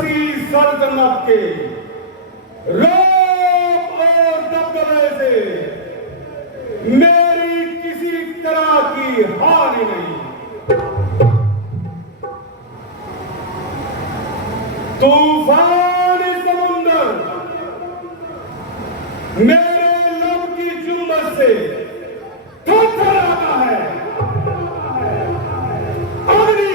अब्बासी सल्तनत के रौब और दबदबे से मेरी किसी तरह की हानि नहीं। तूफान समुंदर मेरे लब की जुम्मत से थरथराता है। अग्नि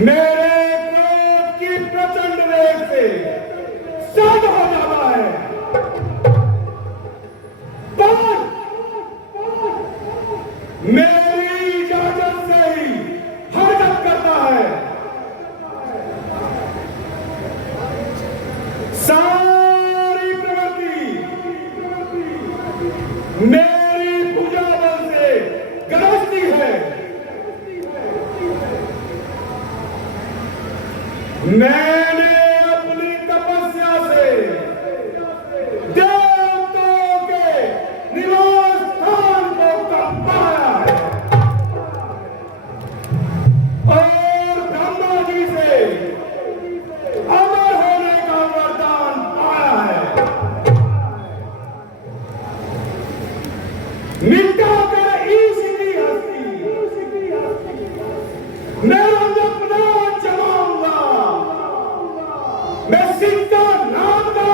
मेरे क्रोध की प्रचंड वेग से सद हो जाता है। पवन मेरी इजाजत से ही हरकत करता है। सारी प्रकृति मेरी पूजा बल से गरजती है। मैंने अपनी तपस्या से देवताओं के निवास स्थान को कपाया है और ब्रह्मा जी से अमर होने का वरदान पाया है। मिटा कर इसकी हस्ती मेरा अपना जमाऊंगा। मैं सिद्धा नाम का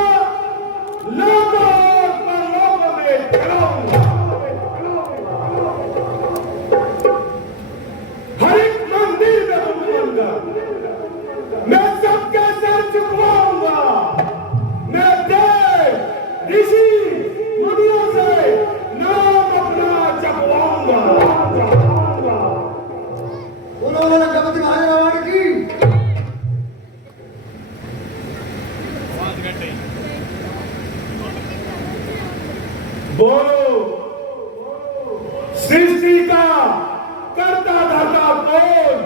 लोगों में चलाऊंगा। हर एक मंदिर में घूमूंगा। मैं सबके सर झुकवाऊंगा। मैं देव ऋषि मुनियों से नाम अपना जपवाऊंगा। बोलो बोलो गणपति महाराज की। बोलो सृष्टि का कर्ता धर्ता कौन?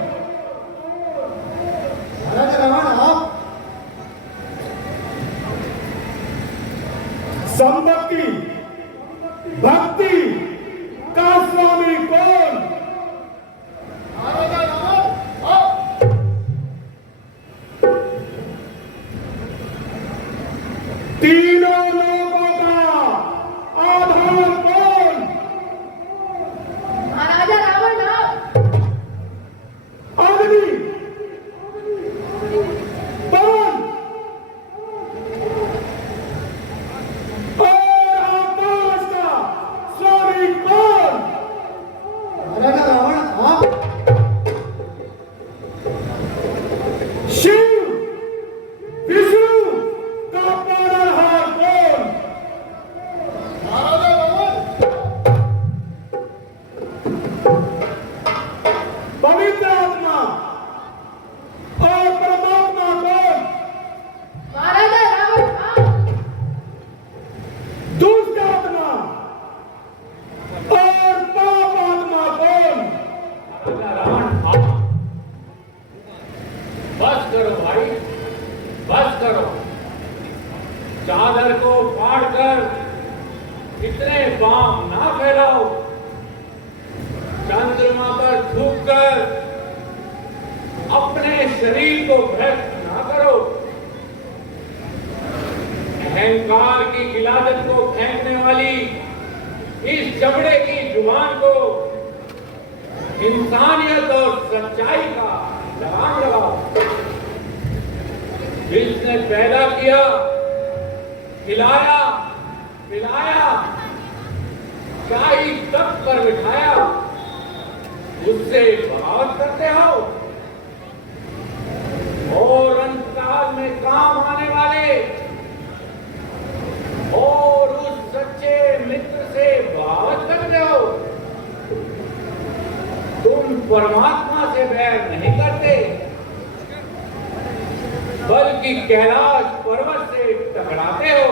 महाराज रावण आप। संपत्ति भक्ति का स्वामी कौन? महाराज रावण आप। तीनों लोगों का आधार कौन? महाराजा रावण आप। अग्नि कौन? और आकाश का स्वामी कौन? महाराज रावण आप। शिव विष्णु का पालनहार कौन? महाराज रावण। पवित्र आत्मा और परमात्मा कौन? महाराजा रावण आप। दुष्ट आत्मा और पाप आत्मा कौन? बस करो भाई, बस करो। चादर को फाड़कर इतने बाम ना फैलाओ। चंद्रमा पर थूककर अपने शरीर को भ्रष्ट ना करो। अहंकार की गिलादत को फेंकने वाली इस चमड़े की जुबान को इंसानियत और सच्चाई का लगाम लगाओ। जिसने पैदा किया, खिलाया, पिलाया, शाही तख्त पर बिठाया, उससे बगावत करते हो। और अंतकाल में काम आने वाले और उस सच्चे मित्र से बगावत करते हो। तुम परमात्मा से बैर नहीं करते, बल्कि कैलाश पर्वत से टकराते हो।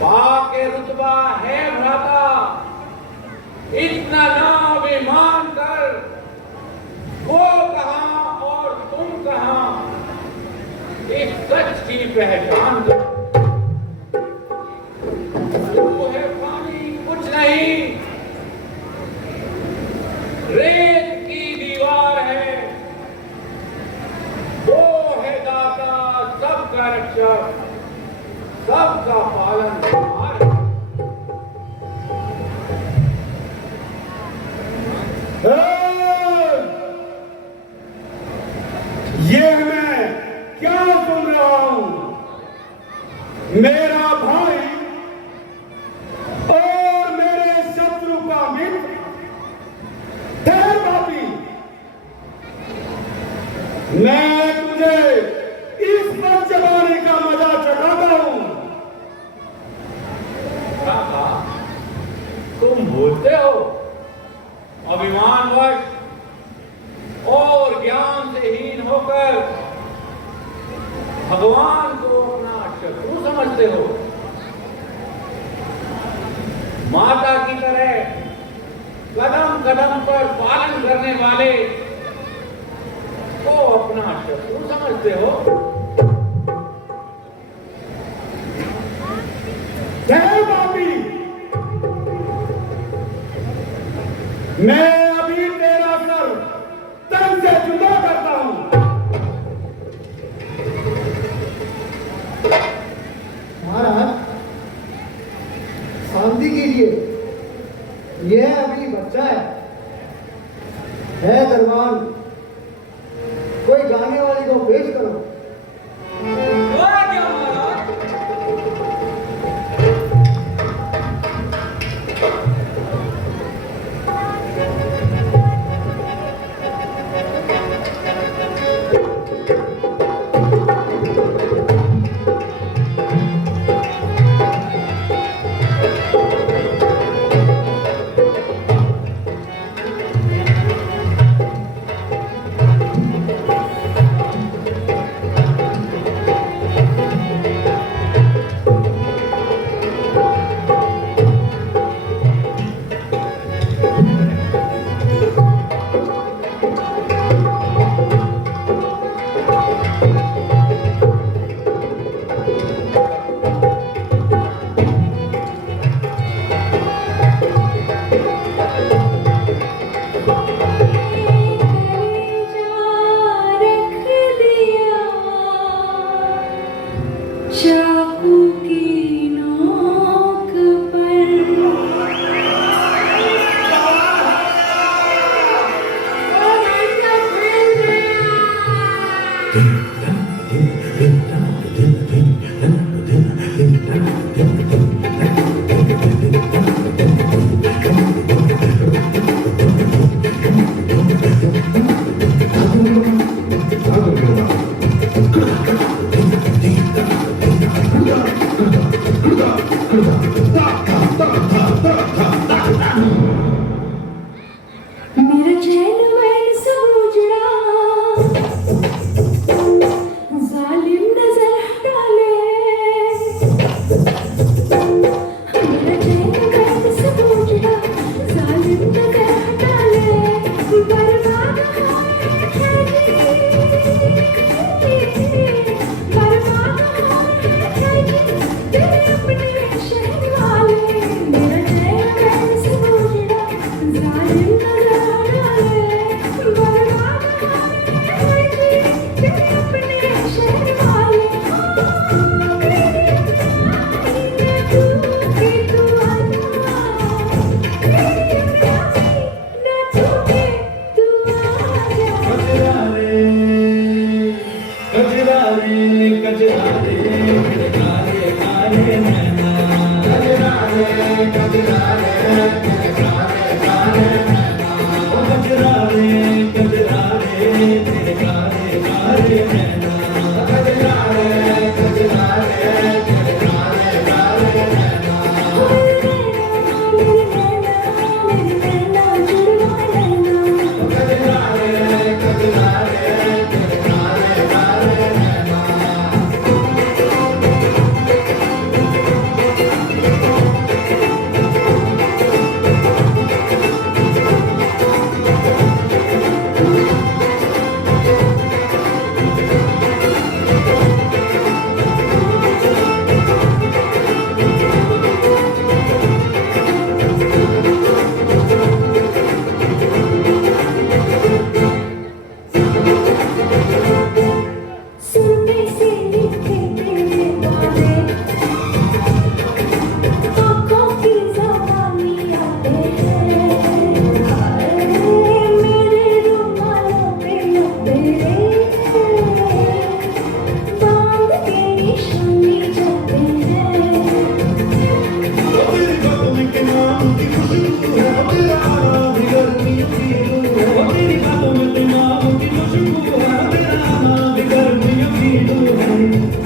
पाके रुतबा है भ्राता, इतना ना अभिमान कर। वो कहां और तुम कहां, इस सच की पहचान दो। तू है पानी कुछ नहीं, माता की तरह कदम कदम पर पालन करने वाले को अपना शत्रु समझते हो? जय बापी, मैं अभी तेरा सर तन से जुदा करता हूं। महाराज, शांति कीजिए, यह अभी बच्चा है दरबान, कोई गाने वाले को पेश करो। मेरा चैन वैन सब उजड़ा, जालिम नजर हटा ले। मेरा चैन वैन सब उजड़ा, जालिम नजर हटा ले। बर्बाद हो है बर्बाद हो है तेरे अपने शहर वाले। मेरा चैन वैन सब उजड़ा, जालिम नजर हटा ले। बर्बाद हो है तेरे अपने शहर वाले। तू आना, ना छूटे तू आजा। सुनने से लिखे तेरे बारे, आँखों की जवानी आते हैं। मेरे रुमालों पे तेरे बांध के निशानी जाते हैं।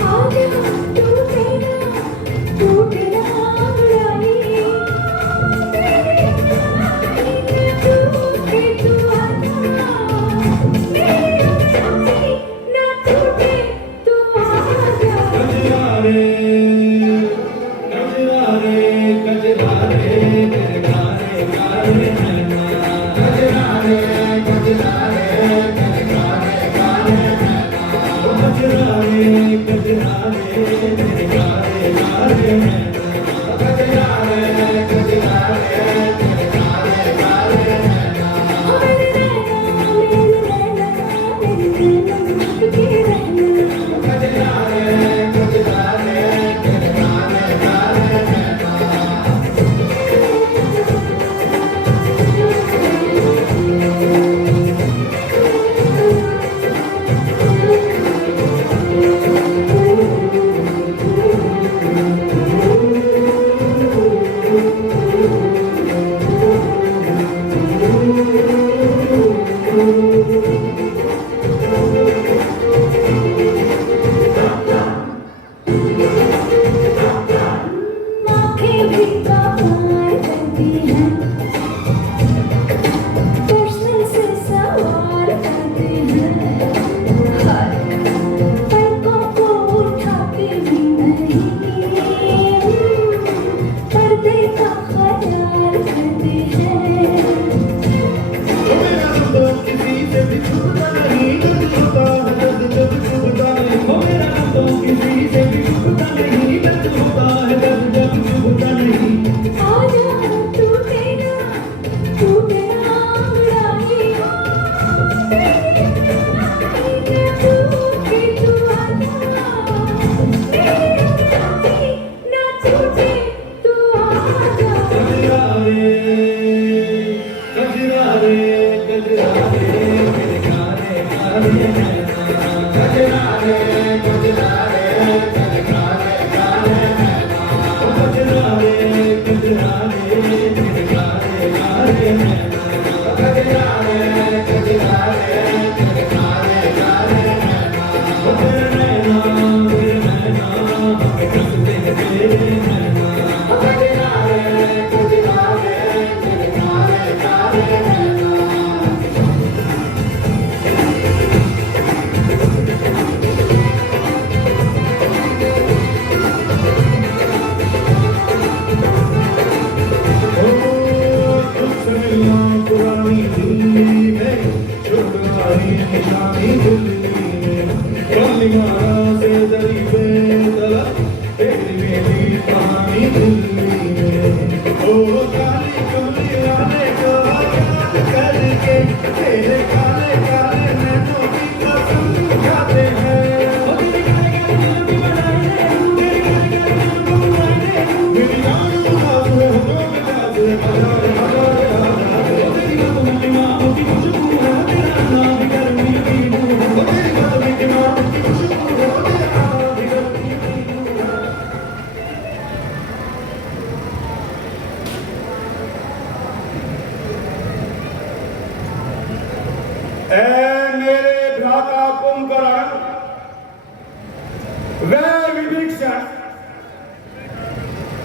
आजा तू मेरा टूटना उड़ाई, मेरे टूटे तू आना। मेरी उड़ाई ना टूटे तू आजा। गजरा रे, गजरा रे, गजरा रे।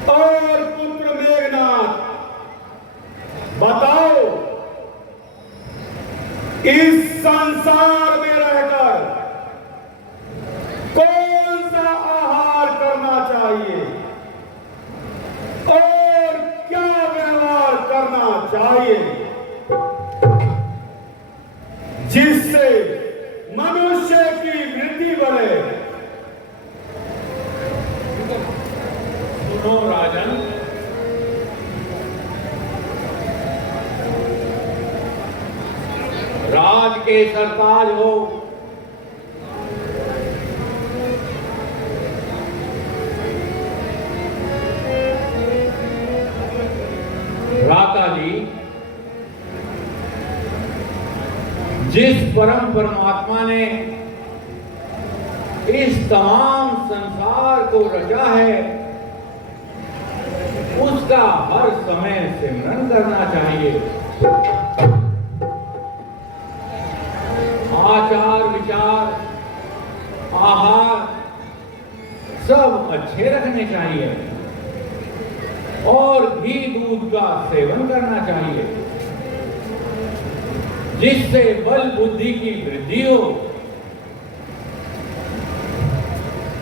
और पुत्र मेघनाथ, बताओ इस संसार में रहकर कौन सा आहार करना चाहिए और क्या व्यवहार करना चाहिए जिससे मनुष्य की वृद्धि बढ़े। सुनो राजन, राज के सरताज हो, भ्राता जी, जिस परम परमात्मा ने इस तमाम संसार को रचा है, उसका हर समय सिमरन करना चाहिए। आचार विचार आहार सब अच्छे रखने चाहिए और घी दूध का सेवन करना चाहिए जिससे बल बुद्धि की वृद्धि हो।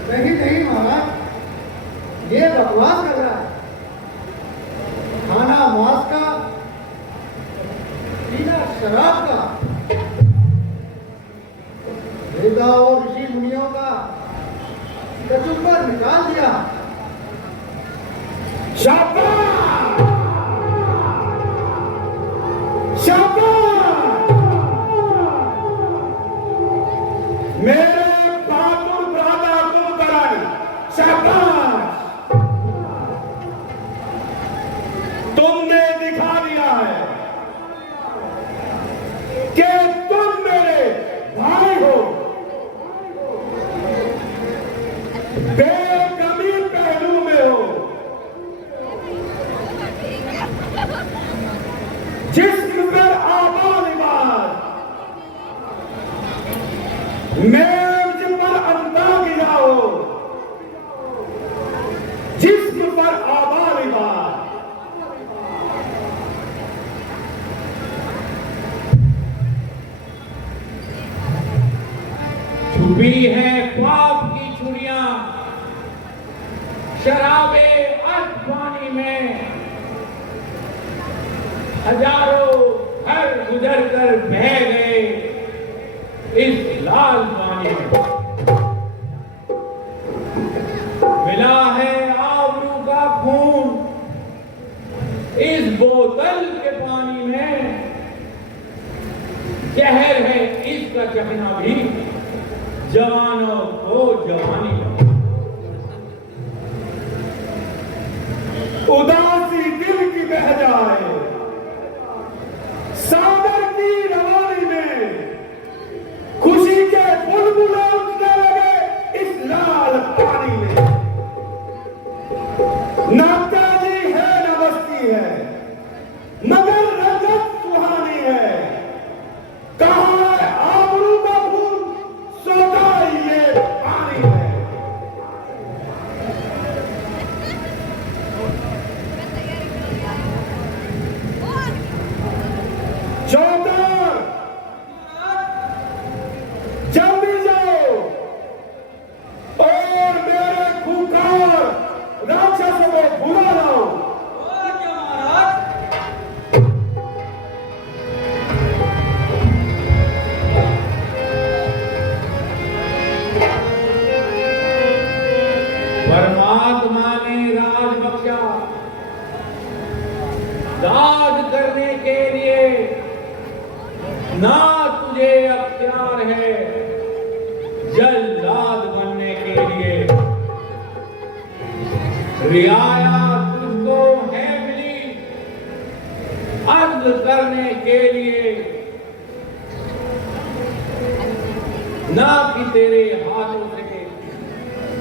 नहीं महाराज, ये बकवास कर रहा है। खाना मांस का, पीना शराब का, वेदा और ऋषि मुनियों का कचुम्बर निकाल दिया। शाबाश! शाबाश! मेरे बहादुर भ्राता कुंभकर्ण, शाबाश! तुमने दिखा दिया है कि तुम मेरे भाई हो। बेगमी पहलू में हो। जिस्म पर आबा लिबास, मेज पर अंधा गिरा हो। जिस्म पर आबा लिबास, छुपी है पाप की छुरियां शराबे अर्ध पानी में, हजारों घर गुजर कर बह गए इस लाल पानी में। मिला है आबरू का खून इस बोतल के पानी में, जहर है इसका चखना भी जवानों को जवानी लगे। उदासी दिल की बह जाए सागर की रवानी में, खुशी के बुलबुले उठने लगे इस लाल पानी में। न ताजी है न बस्ती है मगर रंगत सुहानी है। कहाँ है आबरू का फूल, सोता ये पानी है। चौधर, जल्दी जाओ और मेरे खूंखार राक्षसों को भुला लाओ। दाद करने के लिए ना तुझे अख्तियार है जल्लाद बनने के लिए। रियाया तुझको है मिली अदल करने के लिए, ना कि तेरे हाथों से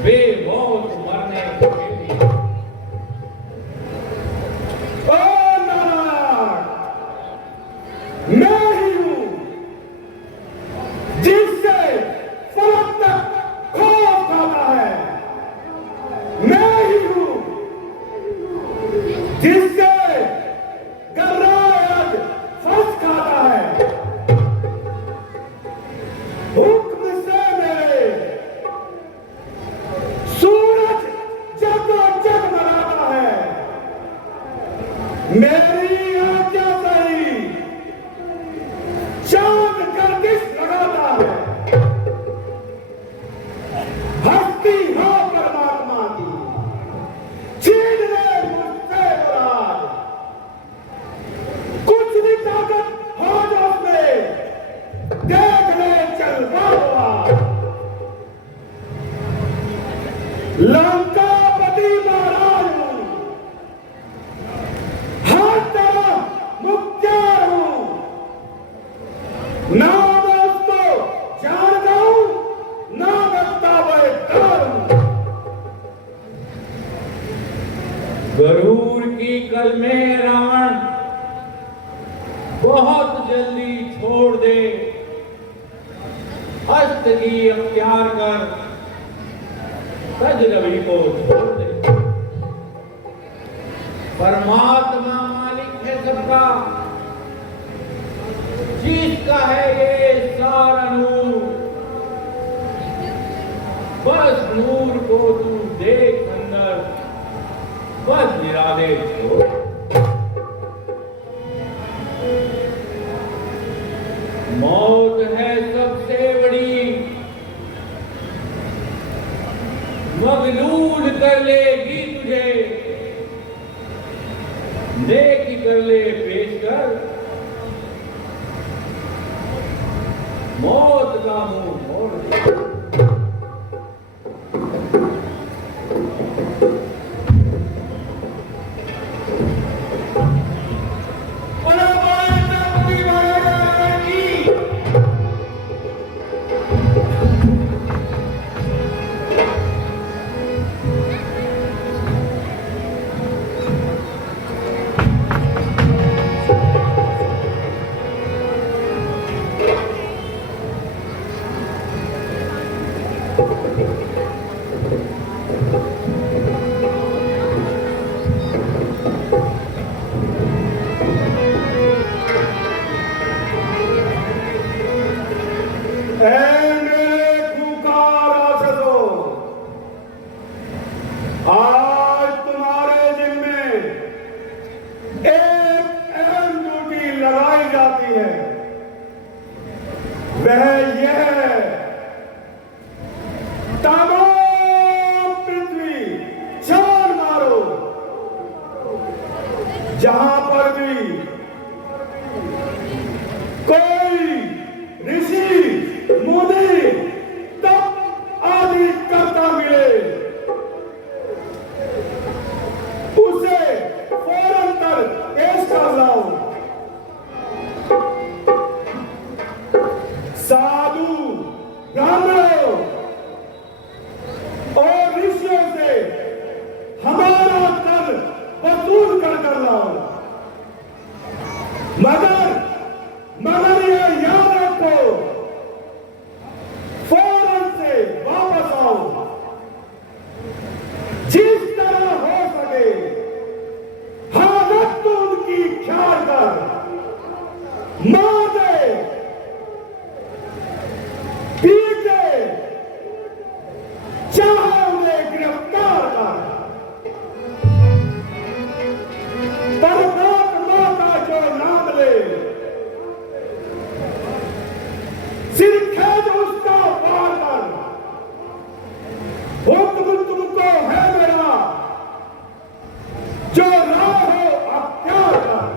बेमौत मरने के लिए। ओ नारायण, मैं ही हूं जिससे फलक तक खौफ खाता है। मैं ही हूं जिससे गर्रायत फंस खाता है। हुक्म से मेरे सूरज जगमगाता है। मेरी आज्ञा से ही चांद गर्दिश लगाता है। हस्ती हो परमात्मा की, छीन ले मुझसे मुराद। कुछ भी ताकत हो जो उसमें, देख ले चलता हुआ। लंकापति महाराज हूं, हर तरह मुख्तार हूं। ना मैं उसको जानता हूं, ना मैं ताबेदार हूं। गरूर की कल में रावण बहुत जल्दी छोड़ दे। हस्त की अख्तियार कर तज रवि को छोड़ दे। परमात्मा मालिक है सबका, जिसका है ये सारा नूर। बस नूर को तू देख अंदर, बस इरादे छोड़। मौत है सबसे बड़ी, मगलूल कर लेगी तुझे। नेकी कर ले पेशकर, मौत का मुंह मोड़ दे। आज तुम्हारे जिम्मे एक अहम ड्यूटी लगाई जाती है। वह यह है, तमाम पृथ्वी छान मारो। जहां पर भी कोई ऋषि मुनि तप आदि करता मिले, उसे फौरन कर पेश कर लाओ। साधु ब्राह्मणों और ऋषियों से हमारा कर वसूल कर लाओ। मगर यह याद रखो, फौरन से वापस आओ। जिस तरह हो सके हालत तो उनकी ख्याल कर मार दे, पीट दे, चाहे उन्हें गिरफ्तार कर। परमात्मा का जो नाम ले, सिर खेद उसका पार कर। हुक्म तुमको है मेरा, जो राह हो अख्तियार कर।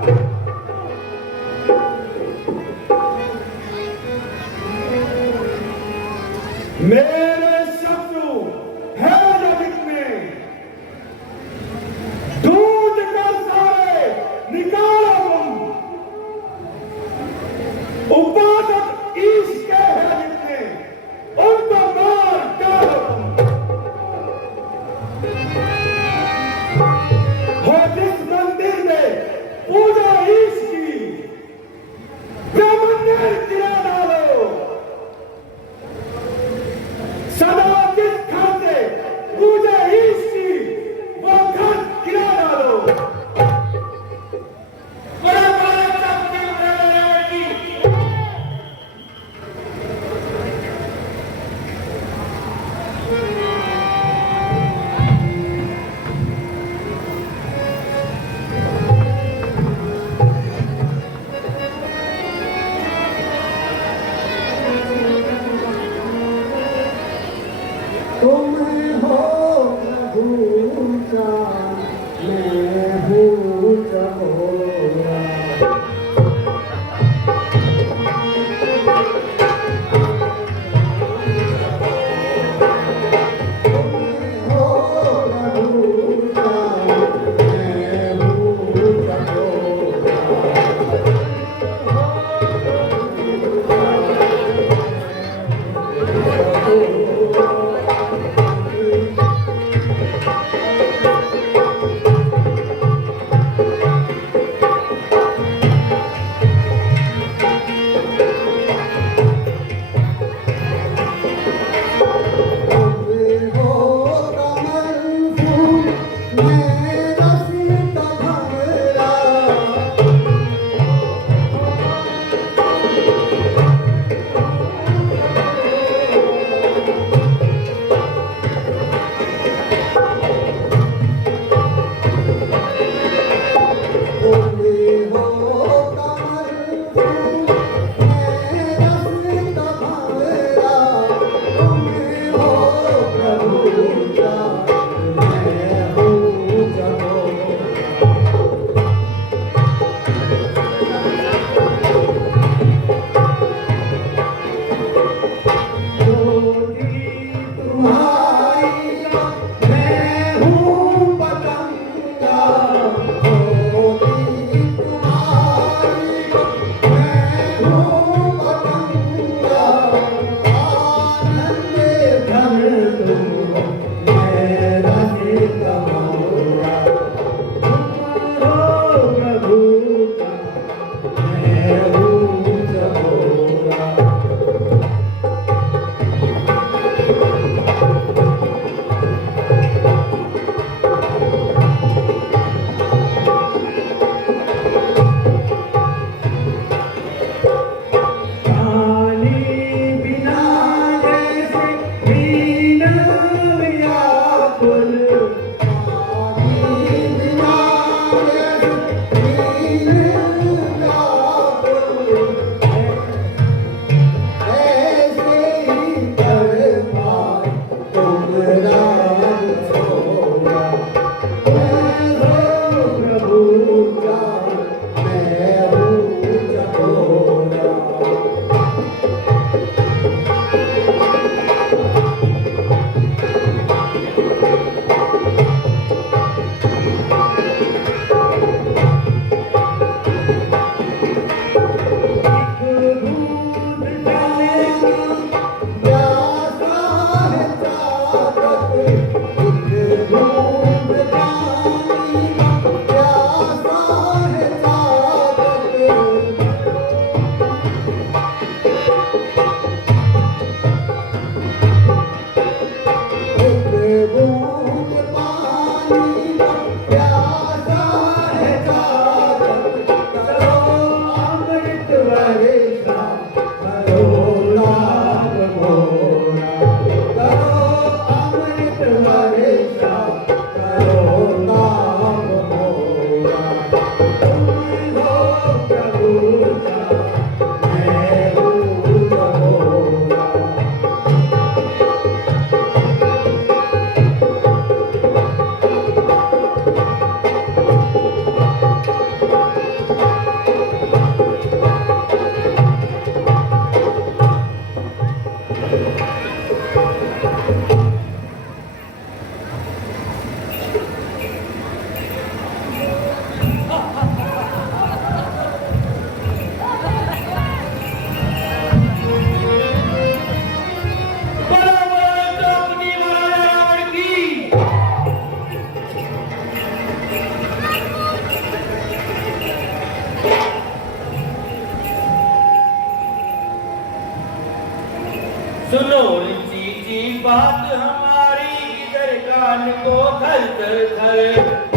सुनो चीची बात हमारी इधर कान को धर धर धर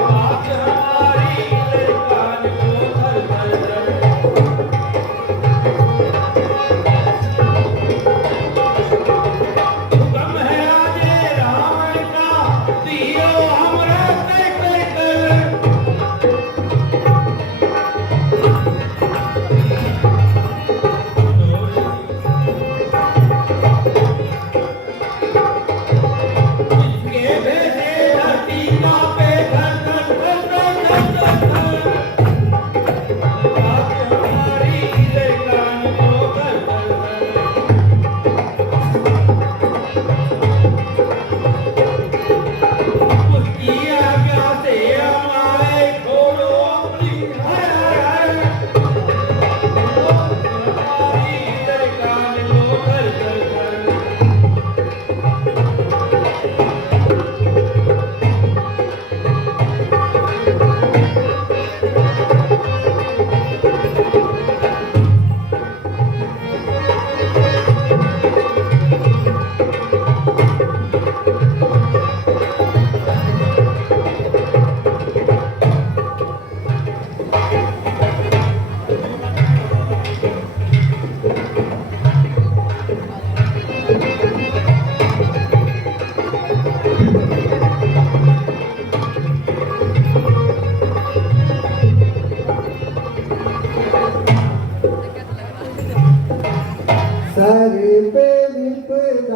बात हमारी इधर कान को धर धर धर हुक्म है राजे रावण का दियो हमरा कर कर कर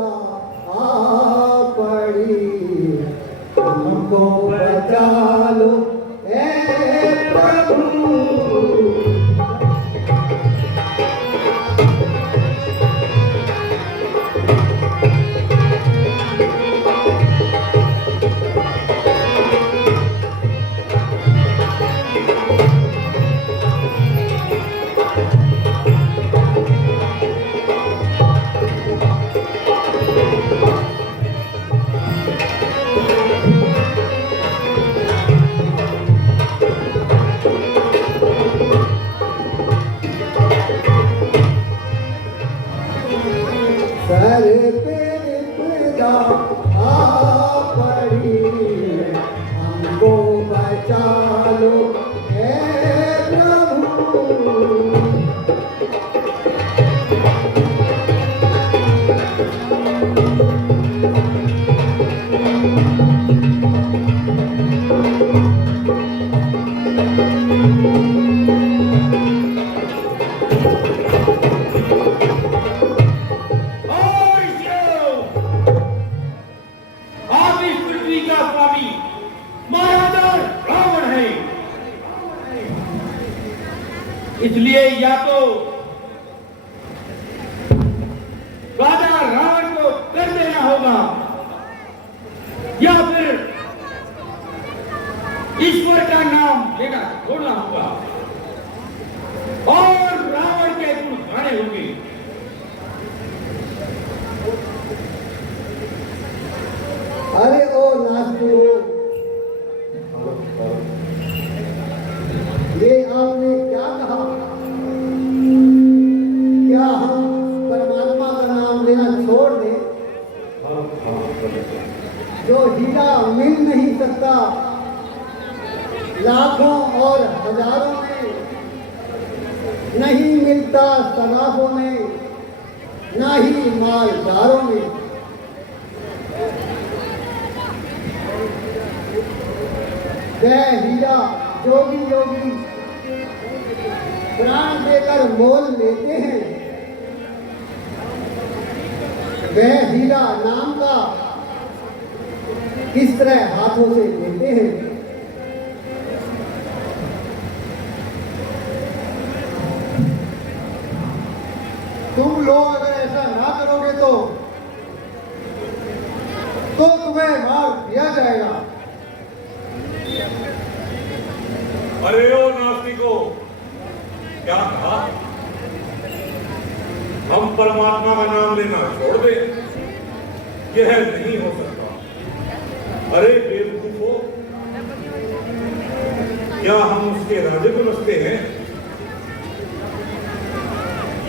विपदा आ पड़ी, हमको बचा लो ए प्रभु। सर पे विपदा आ पड़ी, हमको बचा लो हे प्रभु। और जो आप इस पृथ्वी का स्वामी महाराजा रावण है, इसलिए या तो राजा रावण को कर देना होगा या फिर ईश्वर का नाम लेना छोड़ना होगा और रावण के गुण गाने होंगे। अरे ओ नास्तिको, ये आपने क्या कहा? क्या हम परमात्मा का नाम लेना छोड़ दें? जो हीरा मिल नहीं सकता लाखों और हजारों में, नहीं मिलता सराफों में, ना ही मालदारों में, वह हीरा जोगी योगी प्राण देकर मोल लेते हैं, वह हीरा नाम का किस तरह हाथों से लेते हैं। तुम लोग अगर ऐसा ना करोगे तो तुम्हें मार दिया जाएगा। अरे ओ नास्तिको, क्या कहा? हम परमात्मा का नाम लेना छोड़ दें? यह नहीं हो सकता। अरे बेवकूफो, क्या हम उसके राजे को नचते हैं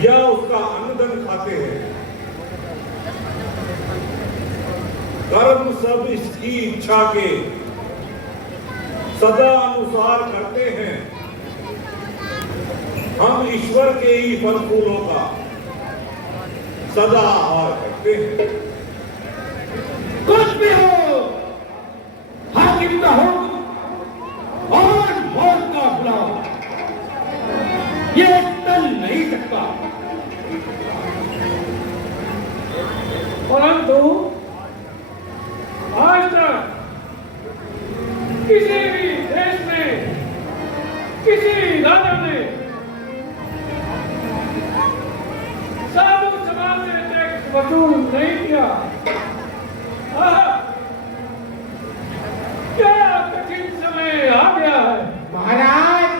या उसका अन्नदान खाते हैं? कर्म सब इसकी इच्छा के सदा अनुसार करते हैं। हम ईश्वर के ही फल फूलों का सदा आहार करते हैं। कुछ भी हो, हाकिम का हुक्म और मौत का बुलावा, ये टल नहीं सकता। परंतु आज तक किसी भी देश में किसी राजा ने साधु समाज से टैक्स वसूल नहीं किया। क्या कठिन समय आ गया है। महाराज,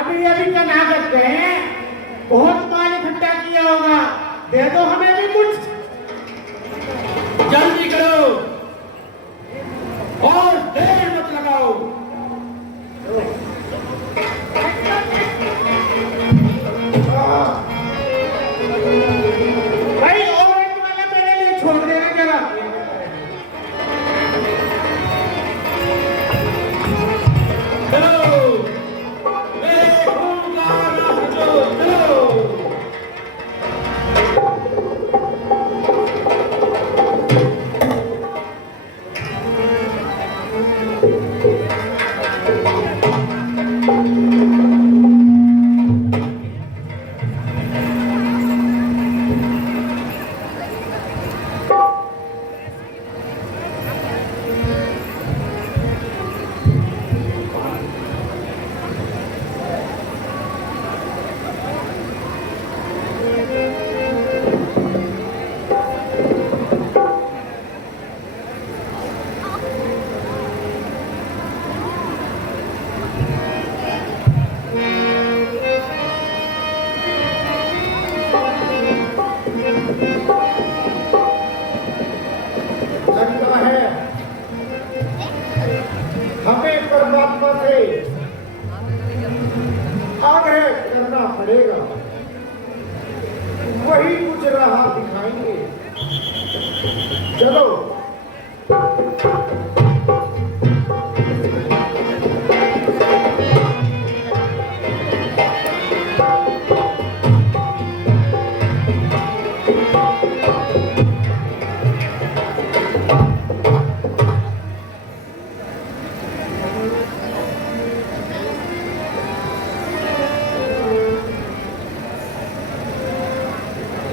अभी अभी तनागत गए, बहुत माल इकट्ठा किया होगा, दे दो हमें भी कुछ। जल्दी करो और देर मत लगाओ। भाई ऑरेंज वाला मेरे लिए छोड़ देना जरा। चलो, मेरे खून का रास्ता चलो। चलो।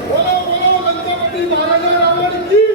बोलो बोलो लंकापति महाराजा रावण की।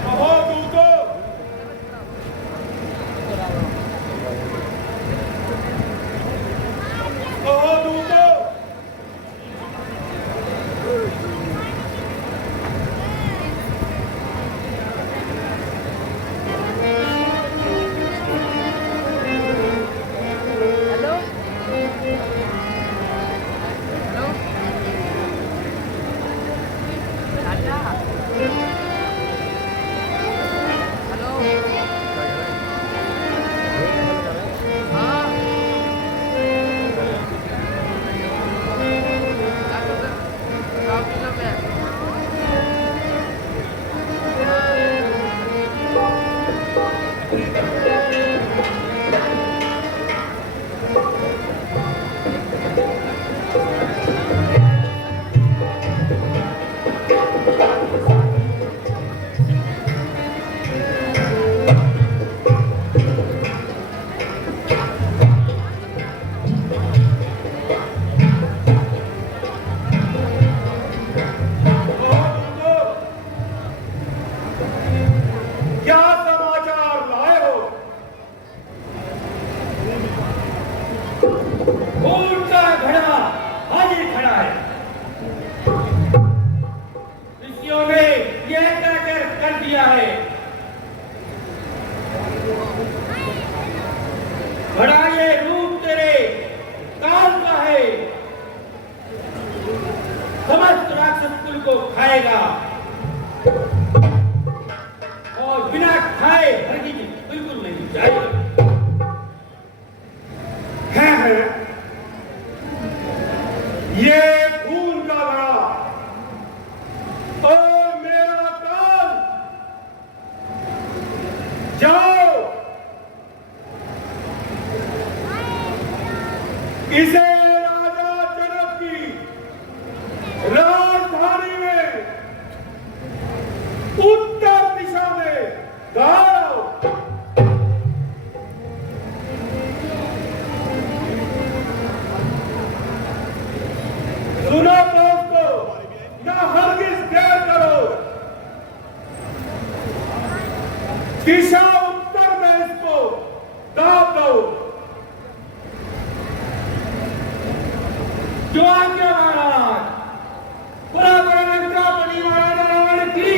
कहो दूतो, कहो दूतो, क्या समाचार लाए हो? खून का घड़ा हाजिर खड़ा है। ऋषियों ने यह कहकर कर दिया है, घड़ा ये रूप तेरे काल का है, समस्त राक्षस कुल को खाएगा और बिना खाए हरगिज बिल्कुल नहीं जाएगा। है ये खून का घड़ा और मेरा काल। जाओ इसे राजा जनक की राजधानी में उत्तर दिशा में गाड़ो। सुनो दोस्तों, ना हरगिज देर करो, दिशा उत्तर में इसको दाब दो। जो आज्ञा महाराज, पूरा लंकापति महाराजा रावण की।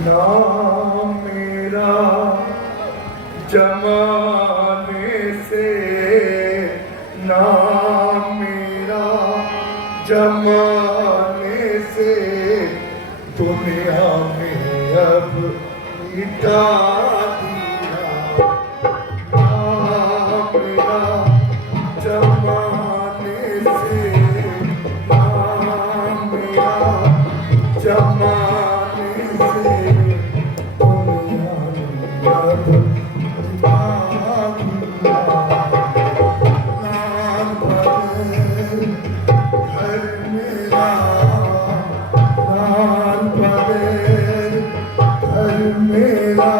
नाम मेरा जमाने से, नाम मेरा जमाने से दुनिया में अब मिटा दिया। नाम मेरा जमाने से, नाम मेरा जमाने से दुनिया में अब मिटा दिया। नाम बदल घर मेरा, नाम बदल घर मेरा।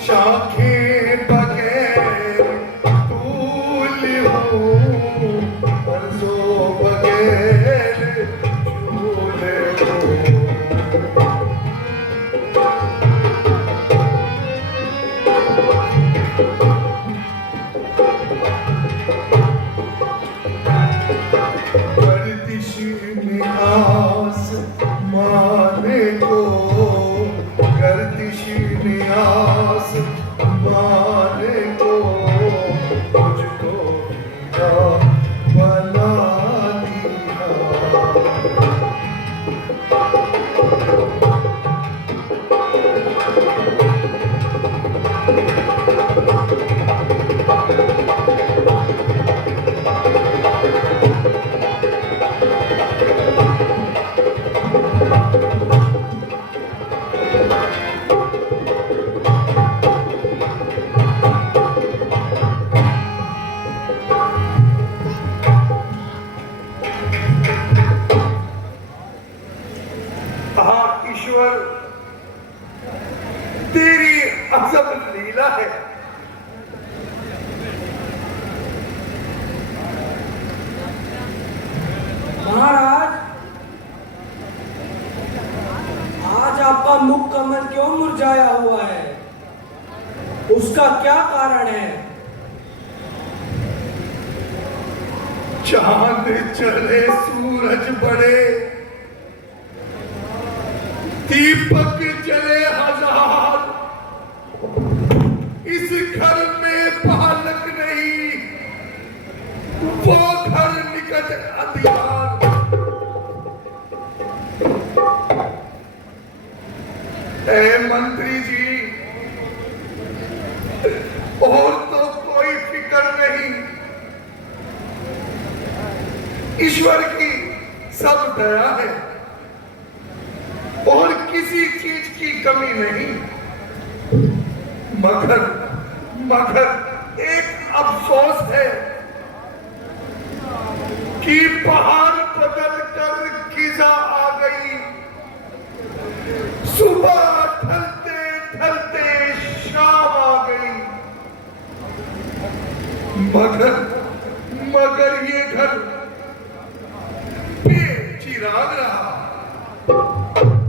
शाखें बगैर फूल हो, बरसों बगैर फूल हो। गर्दिश में आसमाने को, गर्दिश में आसमाने को, मुझको क्या बना दिया। ईश्वर, तेरी अजब लीला है। महाराज, आज आपका मुख कमल क्यों मुरझाया हुआ है? उसका क्या कारण है? चांद चले, सूरज बढ़े, दीपक जले हजार, इस घर में बालक नहीं, वो घर निकट अंधियार। ए मंत्री जी, और तो कोई फिक्र नहीं, ईश्वर की सब दया है और किसी चीज की कमी नहीं। मगर मगर एक अफसोस है कि पहाड़ बदल कर किजा आ गई। सुबह ढलते ढलते शाम आ गई, मगर मगर ये घर बेचिराग रहा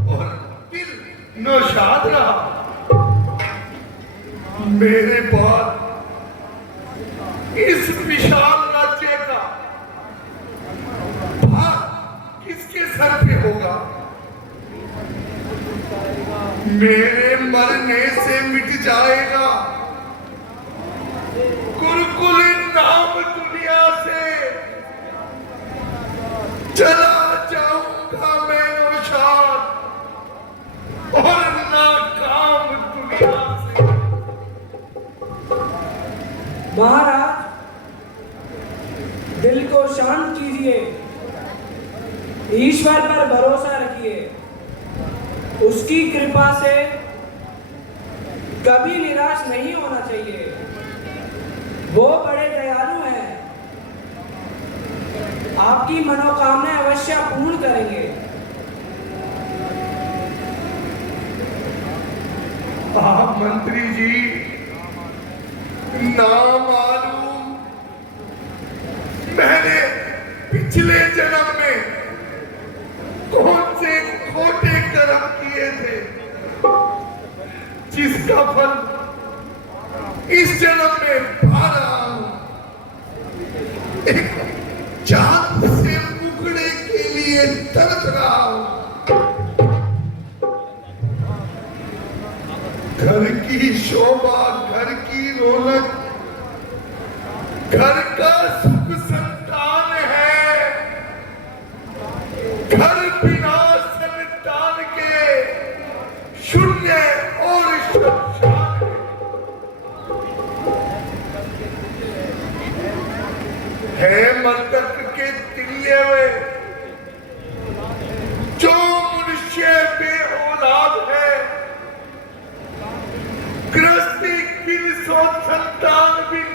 और दिल नौशाद रहा। मेरे बाद इस विशाल राज्य का भार किसके सर पे होगा? मेरे मरने से मिट जाएगा गुरुकुल नाम दुनिया से, चला जाऊंगा मैं नौशाद और नाकाम दुनिया से। महाराज, दिल को शांत कीजिए, ईश्वर पर भरोसा रखिए। उसकी कृपा से कभी निराश नहीं होना चाहिए। वो बड़े दयालु हैं, आपकी मनोकामना अवश्य पूर्ण करेंगे। आप मंत्री जी, ना मालूम मैंने पिछले जन्म में कौन से खोटे कर्म किए थे, जिसका फल इस जन्म में पा रहा हूं। एक चांद से मुकड़े के लिए तड़प रहा हूं। घर की शोभा, घर की रौनक, घर का सुख संतान है। घर बिना संतान के शून्य और शमशान है। मस्तक के तिल्ये में नजदीक किन सौ संतान बिन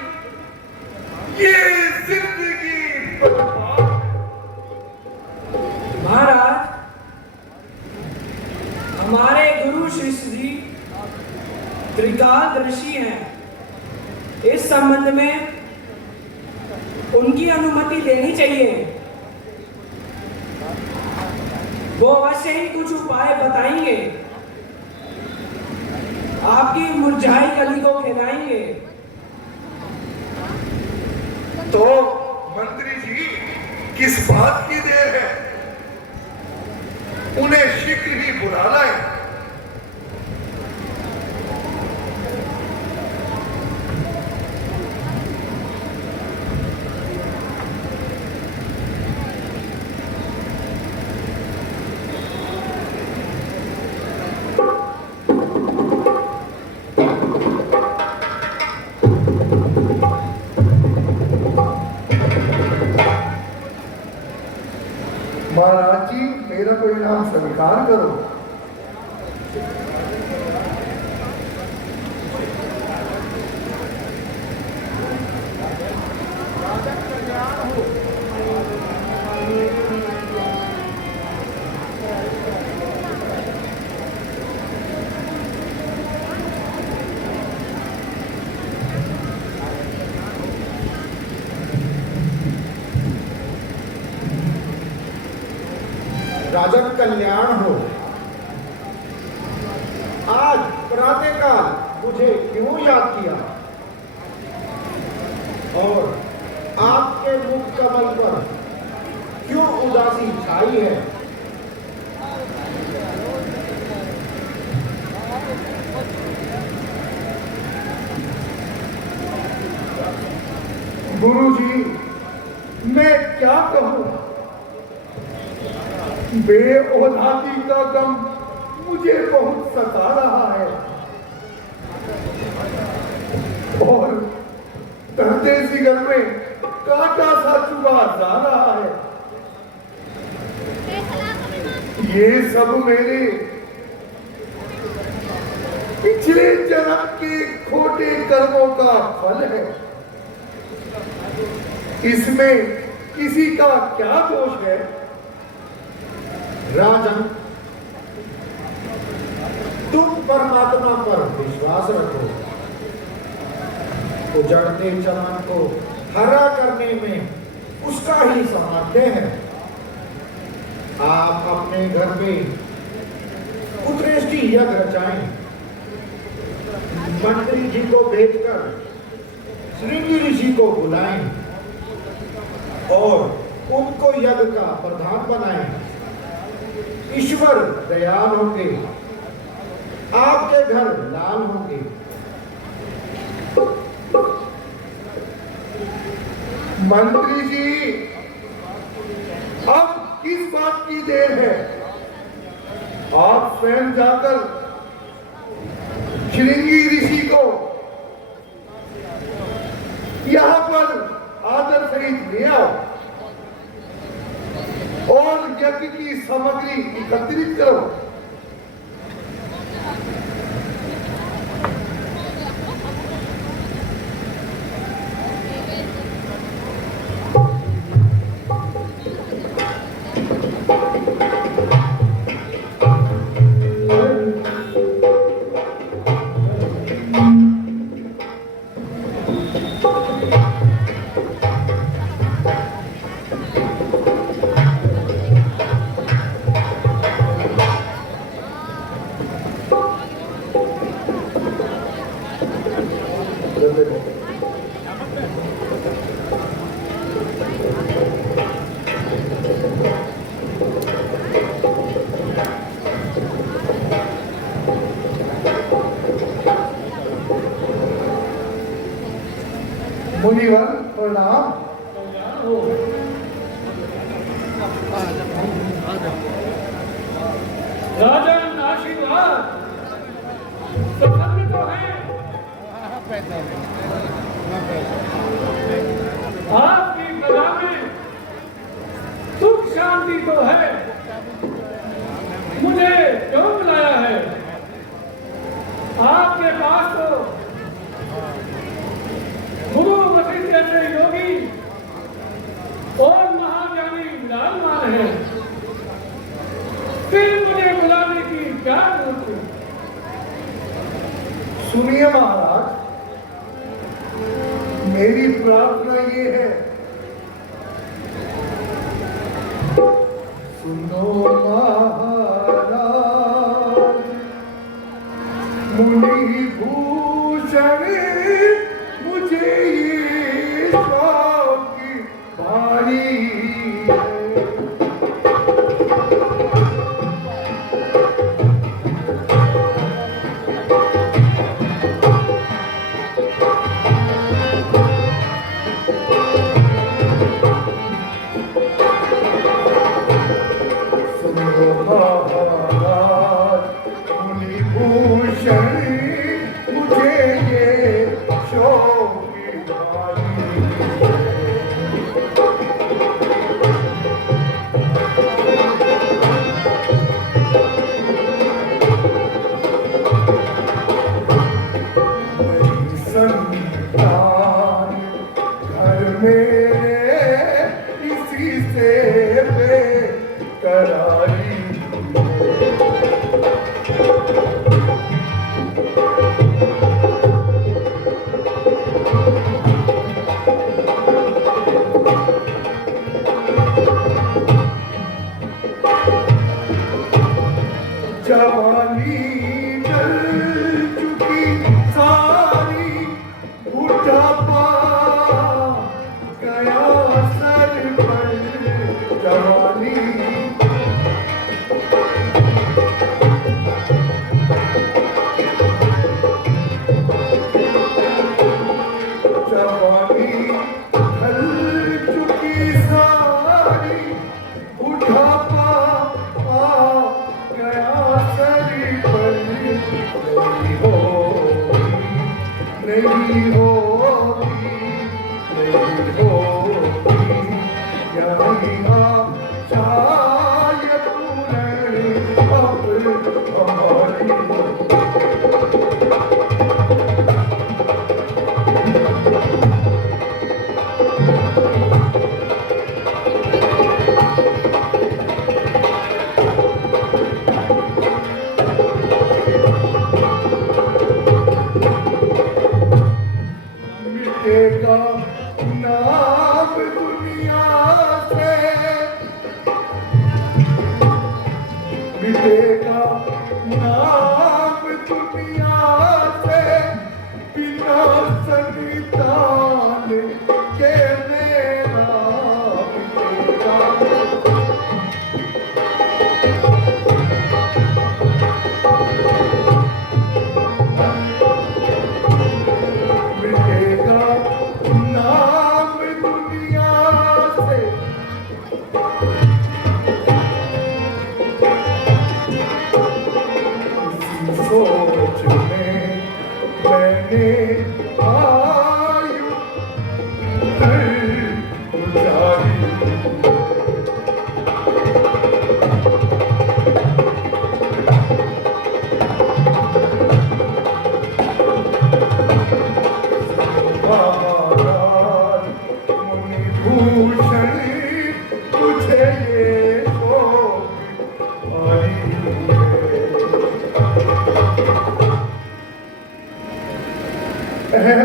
ये जिंदगी बर्बाद। महाराज, हमारे गुरु शिष्य जी त्रिकालदर्शी हैं। इस संबंध में उनकी अनुमति लेनी चाहिए। वो अवश्य ही कुछ उपाय बताएंगे, आपकी मुरझाई कली को खिलाएंगे। तो मंत्री जी, किस बात की देर है? उन्हें शीघ्र ही बुला लाएं। महाराज जी, मेरा कोई नाम स्वीकार करो। राजन कल्याण हो। आज प्रातःकाल मुझे क्यों याद किया और आपके मुख कमल पर क्यों उदासी छाई है? गुरुजी, मैं क्या कहूं? बेऔलादी का गम मुझे बहुत सता रहा है और परदेसी घर में कांटा सा चुभा जा रहा है। ये सब मेरे पिछले जन्म के खोटे कर्मों का फल है। इसमें किसी का क्या दोष है? राजन, तुम परमात्मा पर विश्वास रखो। उजड़ते चमन को हरा करने में उसका ही सामर्थ्य है। आप अपने घर पे उत्कृष्टि यज्ञ रचाएं। मंत्री जी को भेजकर श्रृंगी ऋषि को बुलाएं और उनको यज्ञ का प्रधान बनाएं। ईश्वर दयाल होंगे, आपके घर लाल होंगे। मंत्री जी, अब किस बात की देर है? आप स्वयं जाकर श्रृंगी ऋषि को यहां पर आदर सहित ले आओ और यज्ञ की सामग्री एकत्रित करो। मुनिवर प्रणाम। राजन आशीर्वाद प्रसन्न तो है। आपकी कला में सुख शांति तो है। मुझे क्यों बुलाया है? आपके पास तो और महाज्ञानी विराजमान है, फिर मुझे बुलाने की क्या जरूरत है? सुनिए महाराज, मेरी प्रार्थना ये है, सुनो महाराज, मुनि भूषण मुझे ये शौक भारी है।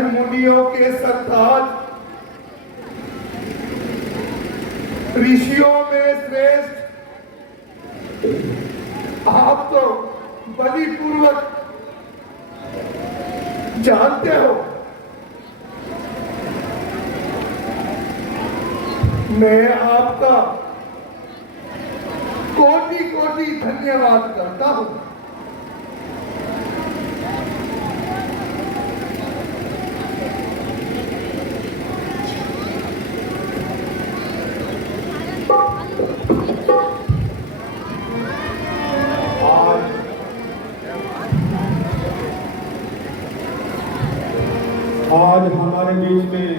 मुनियों के सरताज, ऋषियों में श्रेष्ठ, आप तो बलिपूर्वक जानते हो मैं आपका कोटि कोटि धन्यवाद करता हूं। आज हमारे बीच में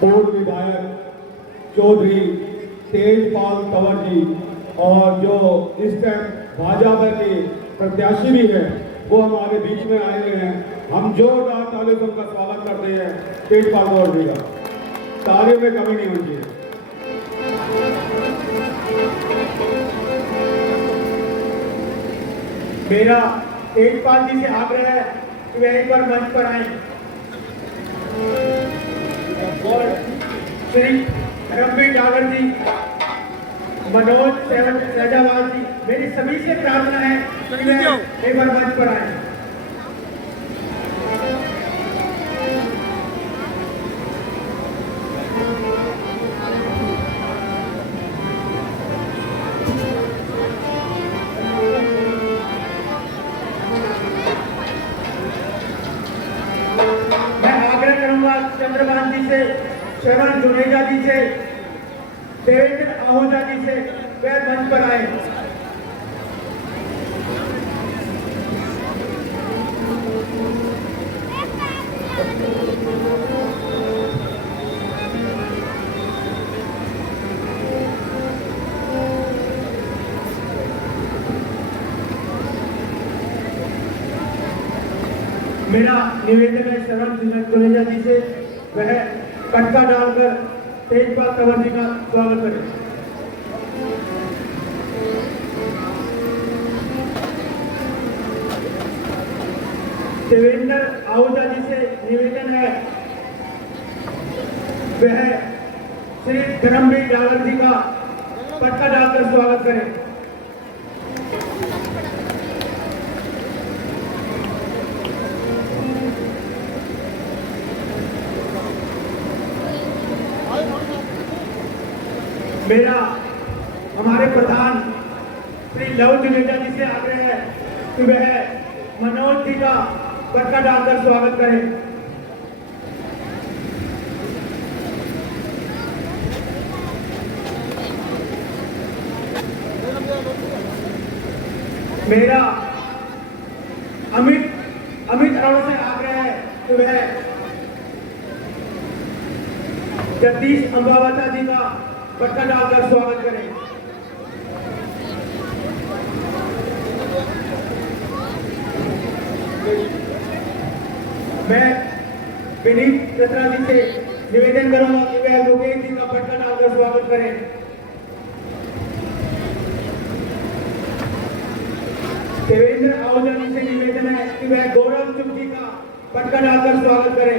पूर्व विधायक चौधरी तेजपाल कंवर जी और जो इस टाइम भाजपा के प्रत्याशी भी हैं वो हमारे बीच में आए हुए हैं। हम जोरदार तालियों से उनका स्वागत करते हैं। तेजपाल कंवर जी का तालियों में कमी नहीं होनी चाहिए। मेरा तेजपाल जी से आग्रह है कि वे एक बार मंच पर आए और श्री धर्मवीर डागर जी, मनोज सहजावाल जी, मेरी सभी से प्रार्थना है कि वे एक बार मंच पर आए। चंद्रकांत जी से, शरण जुनेजा जी से, देवेंद्र आहूजा जी से वे मंच पर आए। मेरा निवेदन है शरण जुनेजा जी से वह कटका डालकर तेजपाल कंवर जी का स्वागत करें। देवेंद्र आहूजा जी से निवेदन है वह श्री धर्मवीर डागर जी का कटका डालकर स्वागत करें। मेरा हमारे प्रधान श्री लव जुनेजा जी से आग्रह है कि वह मनोज जी का कटका डालकर स्वागत करें। मेरा अमित अरोड़ा से आग्रह है कि वह जगदीश अंबावता जी का कटका डालकर स्वागत करें। मैं विनीत चतरा जी से निवेदन करूंगा कि वह लोकेश जी का कटका डालकर स्वागत करें। देवेंद्र आहूजा जी से निवेदन है कि वह गौरव चुप जी का कटका डालकर स्वागत करें।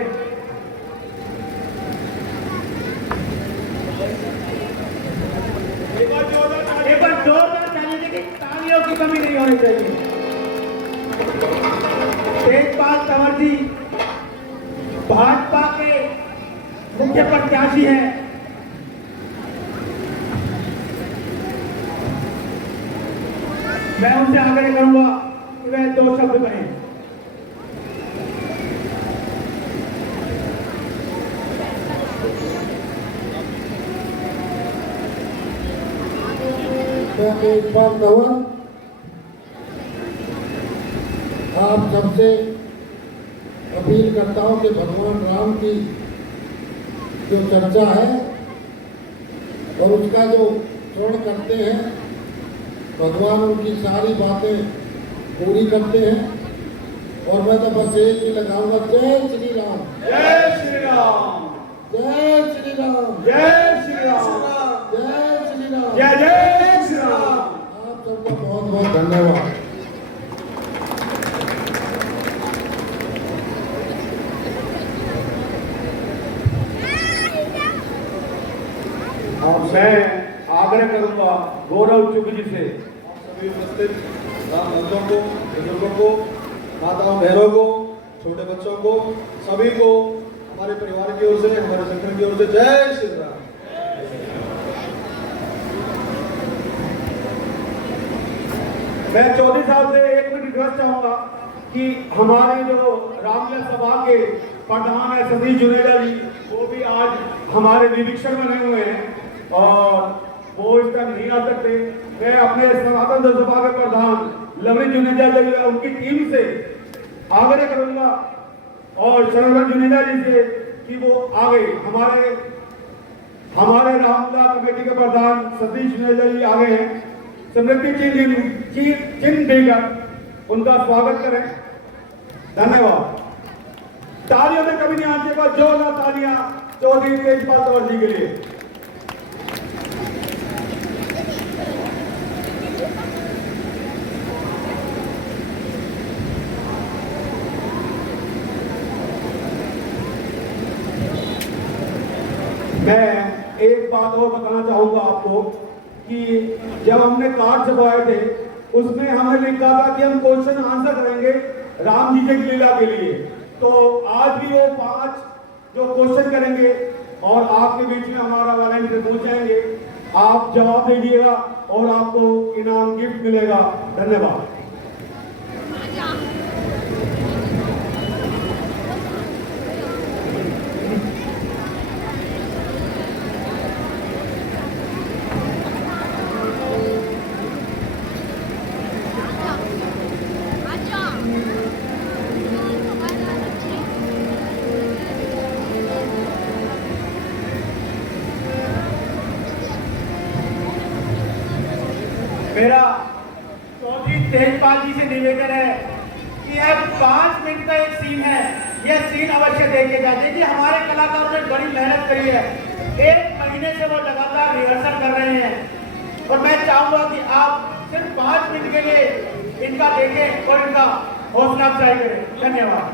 एक बार जोरदार ताली दें कि तालियों की कमी नहीं होनी चाहिए। तेजपाल कंवर जी भाजपा के मुख्य प्रत्याशी हैं। मैं उनसे आग्रह करूंगा कि वह 2 शब्द कहें। मैं तेजपाल कंवर आप सबसे अपील करता हूं कि भगवान राम की जो चर्चा है और उसका जो श्रवण करते हैं, भगवान उनकी सारी बातें पूरी करते हैं। और मैं तो बस एक ही लगाऊंगा, जय श्री राम, जय श्री राम, जय श्री राम, जय श्री राम, जय श्री राम, जय जय श्री राम। आप सबका बहुत बहुत धन्यवाद। और मैं आग्रह करूंगा गौरव चुग जी से, सभी उपस्थित राम भक्तों को, बुजुर्गों को, माताओं बहनों को, छोटे बच्चों को, सभी को हमारे परिवार की ओर से, हमारे संगठन की ओर से जय श्री राम। मैं चौधरी साहब से एक मिनट रिक्वेस्ट चाहूंगा कि हमारे जो रामलीला सभा के प्रधान है सतीश जुनेजा जी, वो भी आज हमारे निरीक्षण बने हुए हैं और वो इस टाइम नहीं आ सकते। मैं अपने सनातन सभा के प्रधान लवरी जुनेजा जी उनकी टीम से आग्रह करूंगा और शरण जुनेजा जी से कि वो आगे हमारे रामलीला कमेटी के प्रधान सतीश जुनेजा जी आगे हैं, समृद्धि चिन्ह देकर उनका स्वागत करें। धन्यवाद। तालियों में कभी नहीं आने पर जोरदार तालियां चौधरी तेजपाल कंवर जी के लिए। बात और बताना चाहूंगा आपको कि जब हमने कार्ड छपवाए थे उसमें हमें लिखा था कि हम क्वेश्चन आंसर करेंगे राम जी की लीला के लिए। तो आज भी वो 5 जो क्वेश्चन करेंगे और आपके बीच में हमारा वॉलंटियर पहुंचाएंगे, आप जवाब दे दिएगा और आपको इनाम गिफ्ट मिलेगा। धन्यवाद। मेरा चौधरी तेजपाल जी से निवेदन है कि यह 5 मिनट का एक सीन है, यह सीन अवश्य देखे जाए। देखिए हमारे कलाकारों ने बड़ी मेहनत करी है, 1 महीने से वो लगातार रिहर्सल कर रहे हैं और मैं चाहूंगा कि आप सिर्फ 5 मिनट के लिए इनका देखें और इनका हौसला अफजाई करें। धन्यवाद।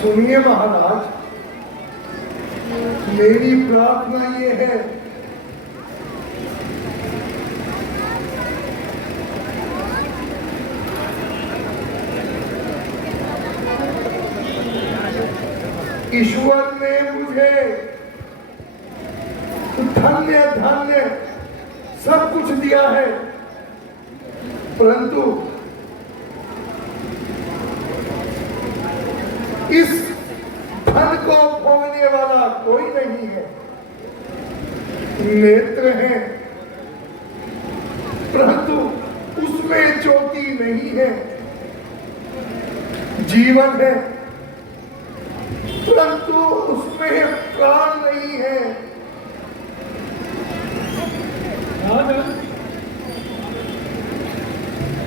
सुनिए महाराज, मेरी प्रार्थना ये है ईश्वर ने मुझे धन्य धन्य सब कुछ दिया है, परंतु इस धन को भोगने वाला कोई नहीं है। नेत्र हैं परंतु उसमें ज्योति नहीं है, जीवन है परंतु उसमें प्राण नहीं है।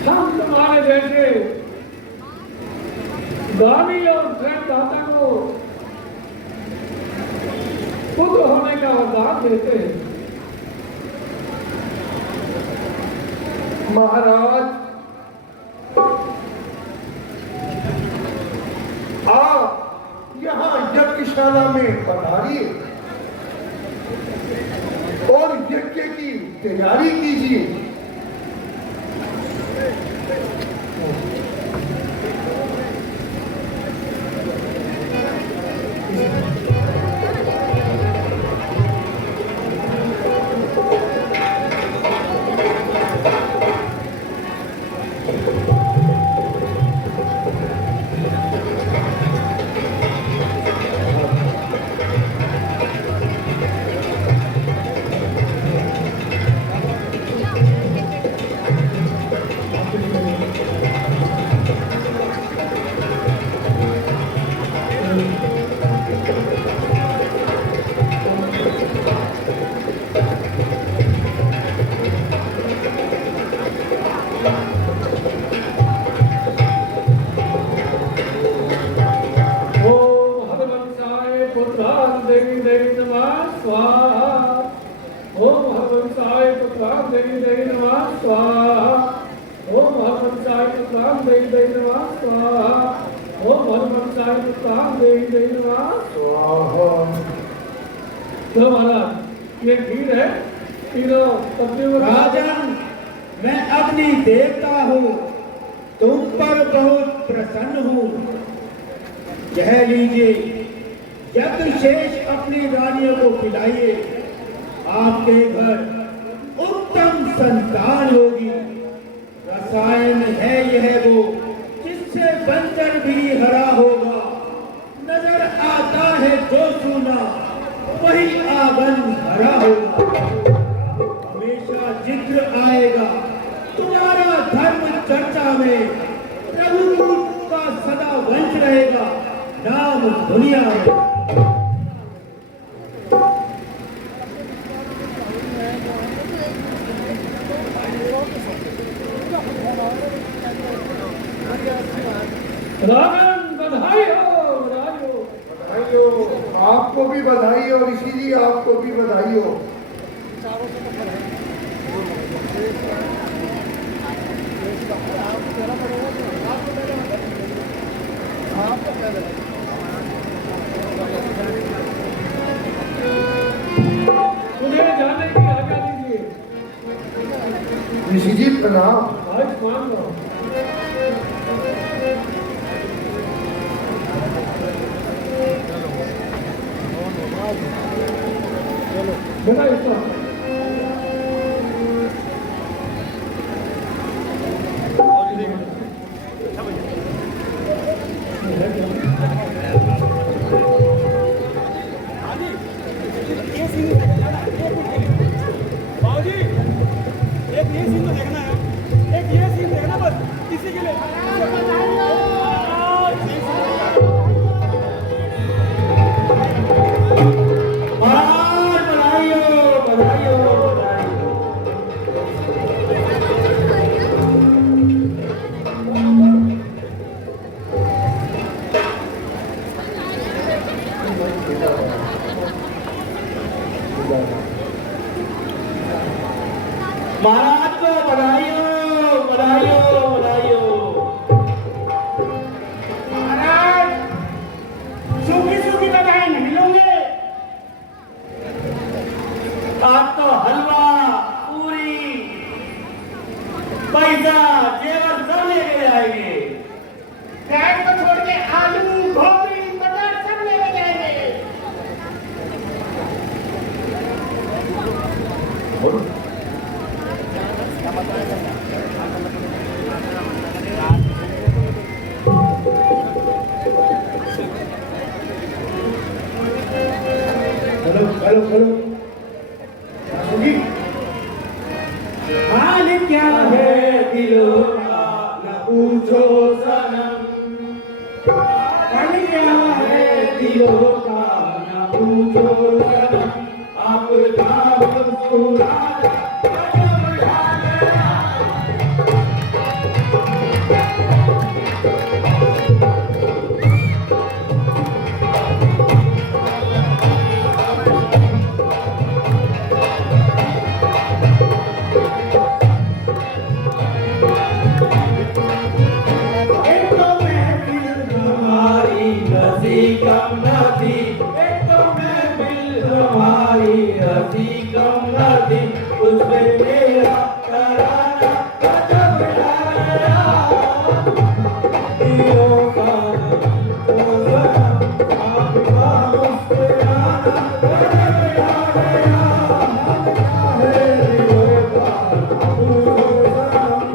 हम तुम्हारे जैसे गाली और दाता को पुत्र होने का वरदान देते हैं। महाराज, आप यहाँ यज्ञशाला में पधारिए और यज्ञ की तैयारी कीजिए। तो महाराज ये खीर है, तीनों पत्नियों राजन, मैं अग्नि देवता हूँ, तुम पर बहुत प्रसन्न हूँ। यह लीजिए, यज्ञ शेष अपनी रानियों को खिलाइए, आपके घर उत्तम संतान होगी। रसायन है यह वो जिससे बंजर भी हरा होगा। नजर आता है जो सुना वही आंगन हरा होगा। हमेशा जिक्र आएगा तुम्हारा धर्म चर्चा में, रघुकूट का सदा वंश रहेगा नाम दुनिया में। रावण बधाई हो, बधाई हो। बधाई हो, आपको भी बधाई और इसीलिए आपको भी बधाई हो। ऋषि जी प्रणाम। आयुष्मान रहो। बेटा इसका महाराज बधाई हो, बधाई हो, बधाई हो। महाराज को बधाई हो, बधाई हो, बधाई हो। महाराज सूखी सूखी बधाई नहीं लूंगे। आज तो हलवा, पूरी, पैसा, जेवर सब लेके आएंगे। बैग को छोड़ के आलू गोभी मटर सब लेके जाएंगे। हेलो हेलो हेलो सुगी हाल क्या है दिलों का न पूछो सनम। हाल क्या है दिलों का न पूछो सनम। आपका मुस्कुराना गजब ढा गया। एक तो महफिल हमारी रसीकम नदी, एक तो महफिल हमारी रसीकम नदी, उसमें मेरा तराना गजब ढा गया। दिलों का तो सनम, आपका मुस्कुराना गजब ढा गया। है दिलों का तो सनम।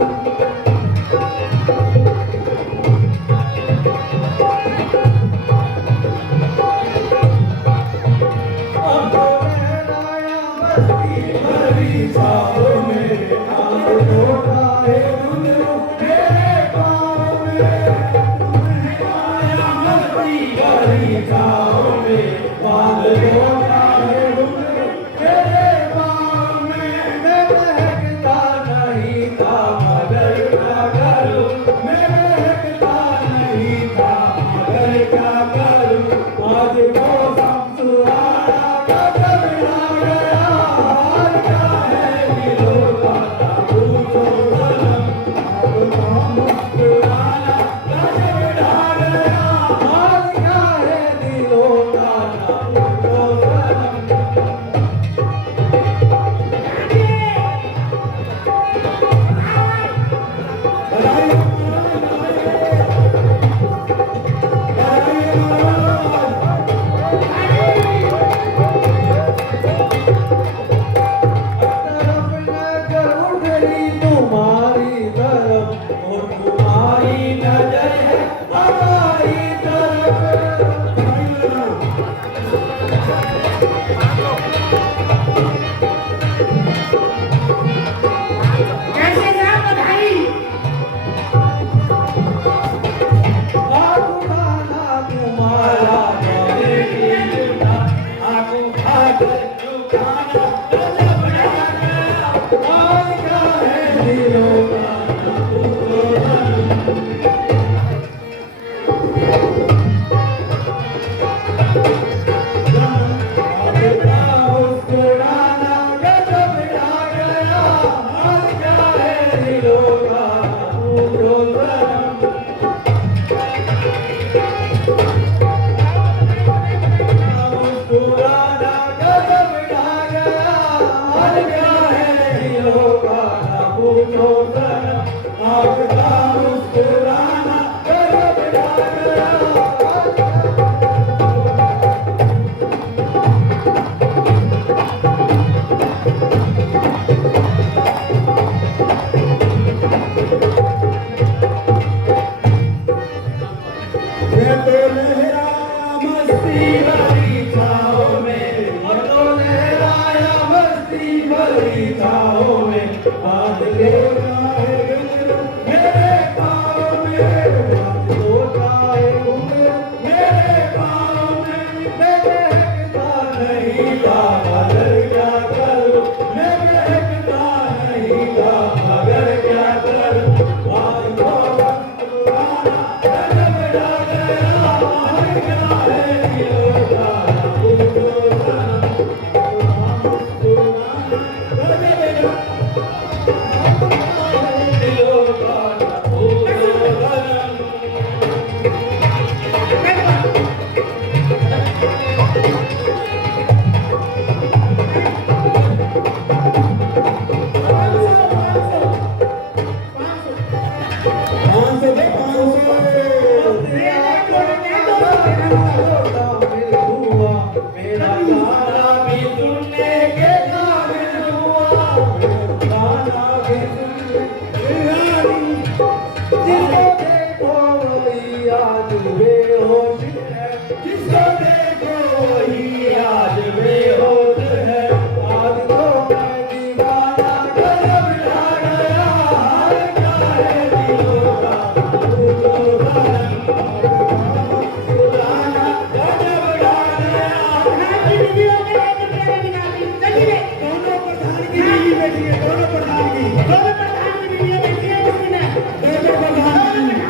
कैसे जा बधाई। पूछो सनम, आपका मुस्कुराना गजब ढा गया। मैं तो लहराया मस्ती भरी छाओं में, मैं तो लहराया मस्ती भरी छाओं में, हाथ लेना है घुंघरू मेरे पाँव में, हाथ धोता है घुंघरू मेरे पाँव में। मैं महकता नहीं था मगर क्या करूं, मैं महकता नहीं था मगर क्या करूं, आपको मुस्कुराना गजब ढा गया। और क्या है दिलों का पूछो सनम, आपका मुस्कुराना गजब ढा दिलों का पूछो सनम। पाँच सौ दे, पाँच सौ। मेरा गाना भी सुनने के काबिल हुआ, मेरा गाना भी सुनने के काबिल। जिसको देखो वही आज बेहोश है, जिसको देखो वही आज बेहोश है। आज तो मैं दीवाना गजब ढा गया। हाल क्या है दिलों का पूछो सनम, मुस्कुराना गजब ढा गया। दोनों प्रधान की बीवी बैठी है, दोनों प्रधान की, दोनों प्रधान की बीवी बैठी है, दोनों प्रधान की।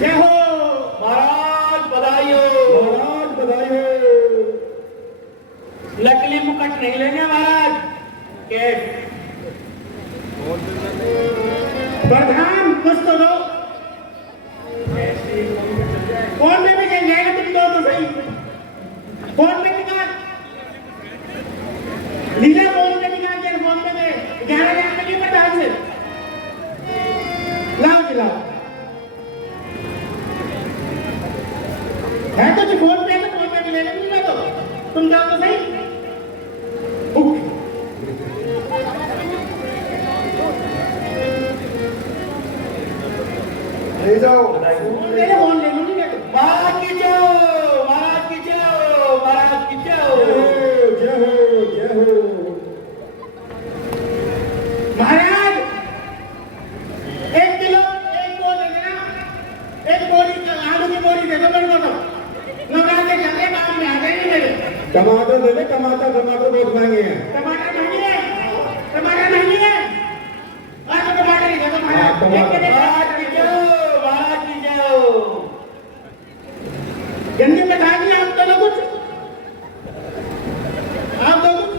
जय हो महाराज, बधाई हो महाराज, बधाई हो। नकली मुकुट नहीं लेंगे महाराज, कैश। प्रधान कुछ तो दो, फोन में भी चल जाएगा, तुम दो तो सही। फोन में निकाल, लीला फोन में निकाल के, फोन में दे 11,000 में प्रधान से लाओ जिलाओ है तो जो फोन पे है, तो फोन पे ले लेंगे। तो तुम जाओ तो सही। ले जाओ, ले लो, फोन ले लो। नहीं तो महाराज की जय हो, महाराज की जय हो, महाराज की जय हो, जय हो, जय हो। महाराज 1 किलो 1 बोल दे देना, 1 बोरी आलू की बोरी दे दो मेरे को। तो लगा के चलते काम में आ जाएंगे मेरे। टमाटर दे दे, टमाटर, टमाटर बहुत महंगे हैं। टमाटर महंगे हैं, टमाटर महंगे हैं। आज तो टमाटर ही दे दो महाराज। महाराज की जय हो, महाराज की जय हो। गंदी में खा दिया आप दोनों कुछ, आप दो कुछ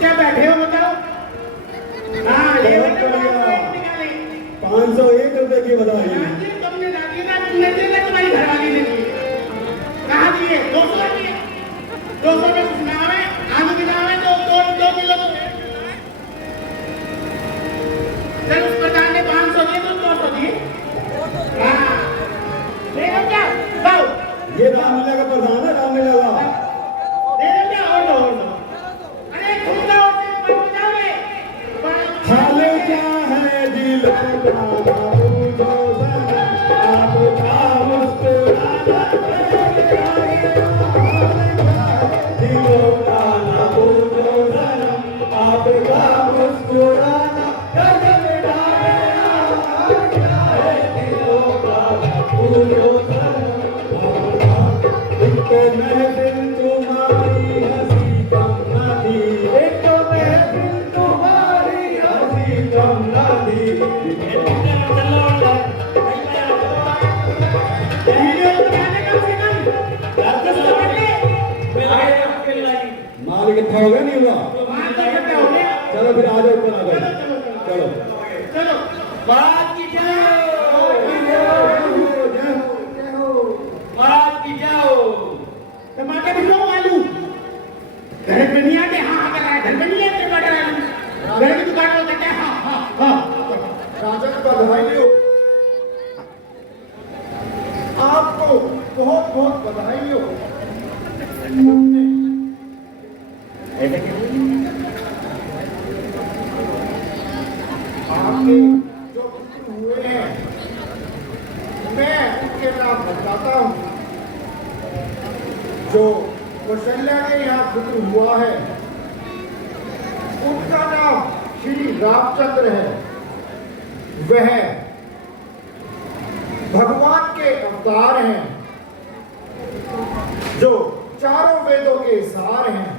क्या बैठे हो बताओ। हाँ ले 501 रुपए की बधाई। तुमने तुमने दिए, तुम्हारी घरवाली ने दिए। कहाँ दिए? 200 दिए। 200 में कुछ नाम है, आलू की नाम है, 2 किलो। चल उस प्रधान ने 500 दिए, तुम 200 दिए। हाँ ले लो क्या? लाओ, ये रामलीला का प्रधान है, रामलीला का। दे दो क्या? और दो। अरे तुम जाओ, हाले क्या है दिलों का पूछो सनम, आपका मुस्कुराना गजब ढा गया। हाले क्या है दिलों का पूछो सनम, आपका मुस्कुराना गजब ढा गया। हाले क्या है दिलों का पूछो सनम, एक महफिल तुम्हारी हंसी कम न थी, एक महफिल तुम्हारी हंसी कम न थी। इकट्ठा हो गया नहीं हुआ? हाँ, तो इकट्ठे हो गए। चलो फिर आ जाओ, ऊपर आ चलो, जाओ। चलो, चलो। चलो चलो महाराज की जय हो। महाराज की जय हो। टमाटर भी लो, आलू धनिया के हाँ कर रहा है, धनिया टमाटर आलू घर की दुकान में कहते हैं हाँ। राजा की बधाई हो, आपको बहुत बहुत बधाई हो। आपके जो पुत्र हुए हैं, मैं उनके नाम बताता हूँ। जो कौशल्या के यहाँ पुत्र हुआ है, उनका नाम श्री रामचंद्र है। वह भगवान के अवतार हैं, जो चारों वेदों के सार हैं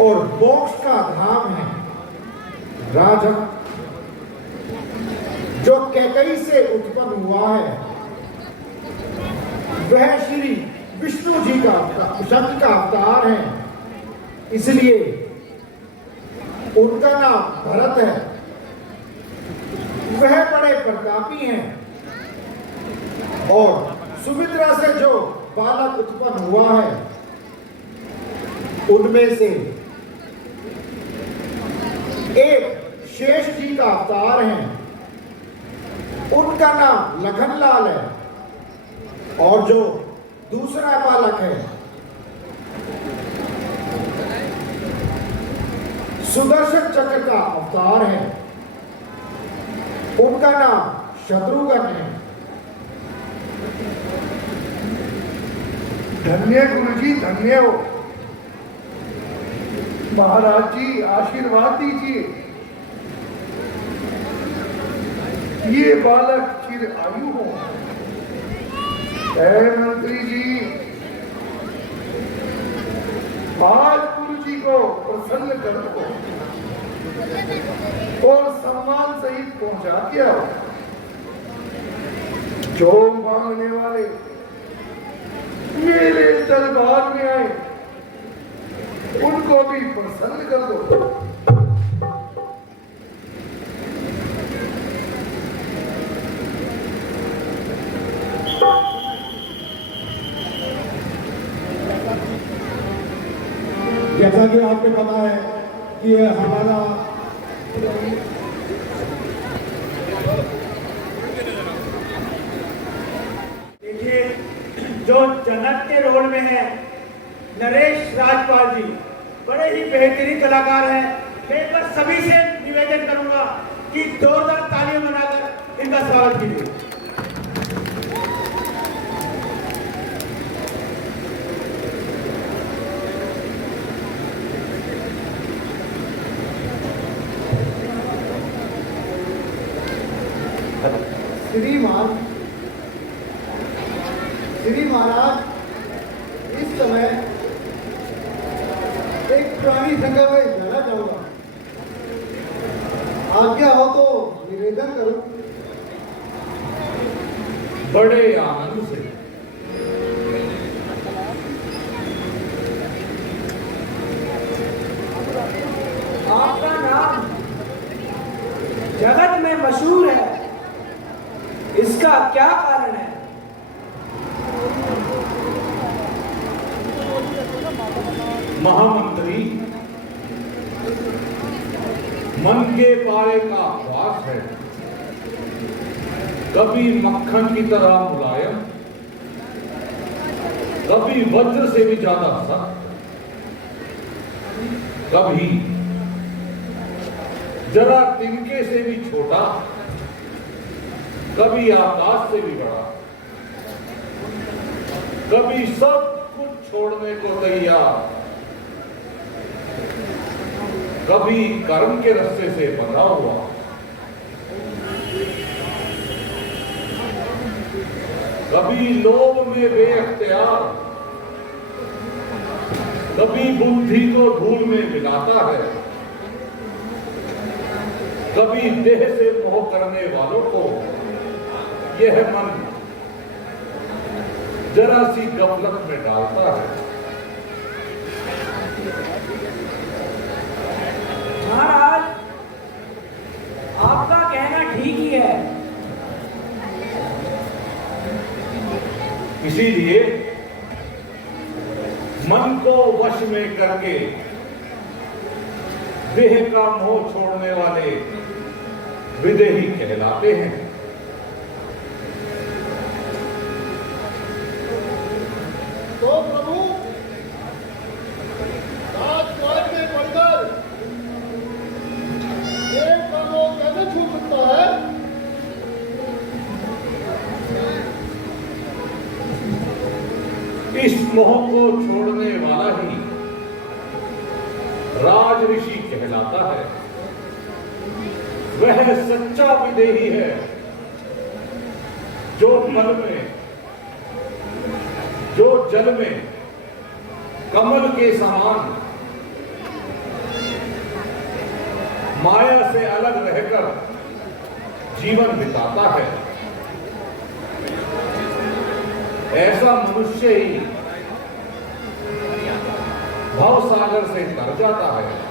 और मोक्ष का धाम है। राजा जो कैकई से उत्पन्न हुआ है, वह श्री विष्णु जी का शक्ति का अवतार है, इसलिए उनका नाम भरत है। वह बड़े प्रतापी हैं और सुमित्रा से जो बालक उत्पन्न हुआ है, उनमें से एक शेष जी का अवतार है। उनका नाम लखनलाल है और जो दूसरा बालक है, सुदर्शन चक्र का अवतार है। उनका नाम शत्रुघ्न है। धन्य गुरुजी, धन्य हो। महाराज जी आशीर्वाद दीजिए। ये बालक चिर आयु हो। ऐ मंत्री जी, आज गुरु जी को प्रसन्न कर दो और सम्मान सहित पहुंचा के आओ। जो मांगने वाले मेरे दरबार में आए, उनको भी प्रसन्न कर दो। जैसा कि आपको पता है कि हमारा देखिए, जो जनक के रोल में है नरेश राजपाल जी, बड़े ही बेहतरीन कलाकार हैं। मैं एक बार सभी से निवेदन करूंगा कि जोरदार तालियां बनाकर इनका स्वागत कीजिए। श्री महाराज, इस समय एक पुरानी जगह में जाना चाहूंगा। आज्ञा हो तो निवेदन करूं। बड़े आनंद से। आपका नाम जगत में मशहूर है, इसका क्या कारण है? महामंत्री, मन के पारे का वास है। कभी मक्खन की तरह मुलायम, कभी वज्र से भी ज्यादा सख्त, कभी जरा तिनके से भी छोटा, कभी आकाश से भी बड़ा, कभी सब कुछ छोड़ने को तैयार, कभी कर्म के रास्ते से बंधा हुआ, कभी लोभ में बेअख्तियार, कभी बुद्धि को धूल में मिलाता है, कभी देह से मोह करने वालों को यह मन जरा सी गफलत में डालता है। महाराज, आपका कहना ठीक ही है। इसीलिए मन को वश में करके देह का मोह छोड़ने वाले विदेही कहलाते हैं। तो प्रभु राजमार्ग में पड़कर देव का मोह कैसे छूट सकता है? इस मोह को छोड़ने वाला ही राज ऋषि कहलाता है। वह सच्चा विदेही है जो मन में, जो जल में कमल के समान माया से अलग रहकर जीवन बिताता है। ऐसा मनुष्य ही भव सागर से तर जाता है।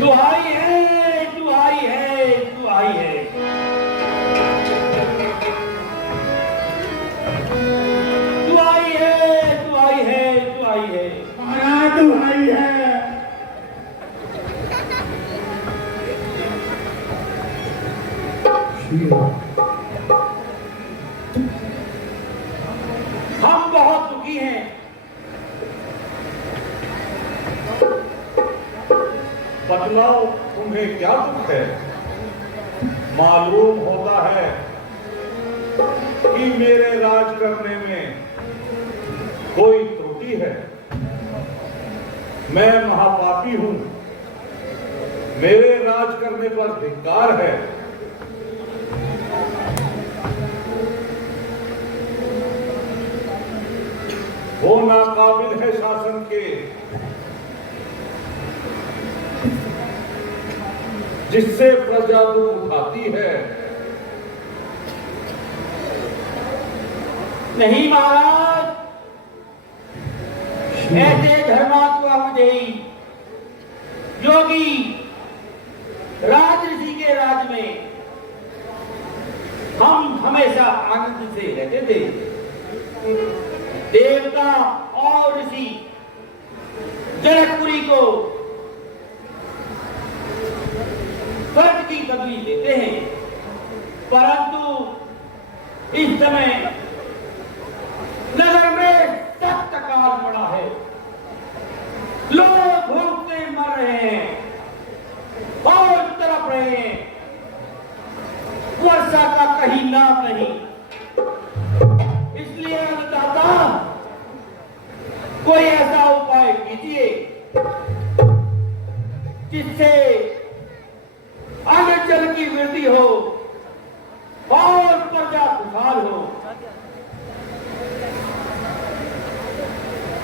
दुहाई है, दुहाई है, दुहाई है। दुहाई है, दुहाई है, दुहाई है। महाराज दुहाई है। हम बहुत दुखी हैं। बतलाओ तुम्हें क्या दुख है? मालूम होता है कि मेरे राज करने में कोई त्रुटि है। मैं महापापी हूं, मेरे राज करने पर धिक्कार है। वो नाकाबिल है शासन के, जिससे प्रजा दुख उठाती है। नहीं महाराज, ऐसे धर्मात्मा विदेही योगी राज ऋषि के राज में हम हमेशा आनंद से रहते थे। देवता और ऋषि जनकपुरी को स्वर्ग की पदवी देते हैं, परंतु इस समय नगर में सख्त काल पड़ा है। लोग भूख से मर रहे हैं और तड़प रहे हैं। वर्षा का कहीं नाम नहीं। इसलिए अन्नदाता कोई ऐसा उपाय कीजिए जिससे अन्न जल की वृद्धि हो और प्रजा खुशहाल हो।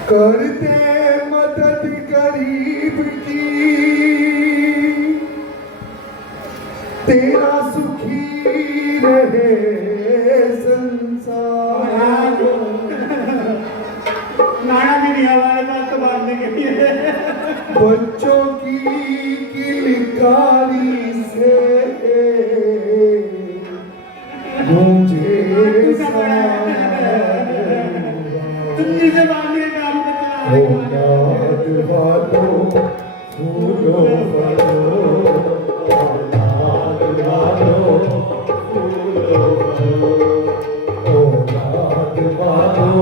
करते मदद गरीब की, तेरा सुखी रहे संसार। नाना भी नहीं हमारे पास तो बांधने के लिए। बच्चों की किलकारी से मुझे तुमने से बांधने का काम फूलो फलो, औलाद वालो फूलो फलो, औलाद वालो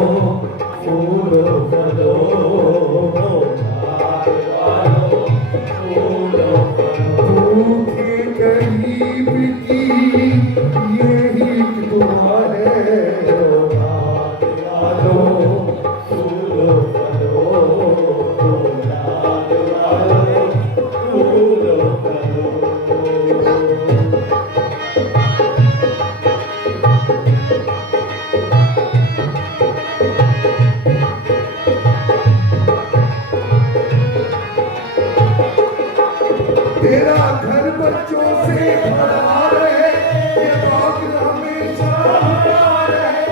फूलो फलो, औलाद वालो फूलो फलो। भूखे गरीब की यही दुआ है, औलाद वालो फूलो फलो, औलाद वालो फूलो फलो। तेरा घर बच्चों से भरा रहे, ये बाग हमेशा भरा रहे।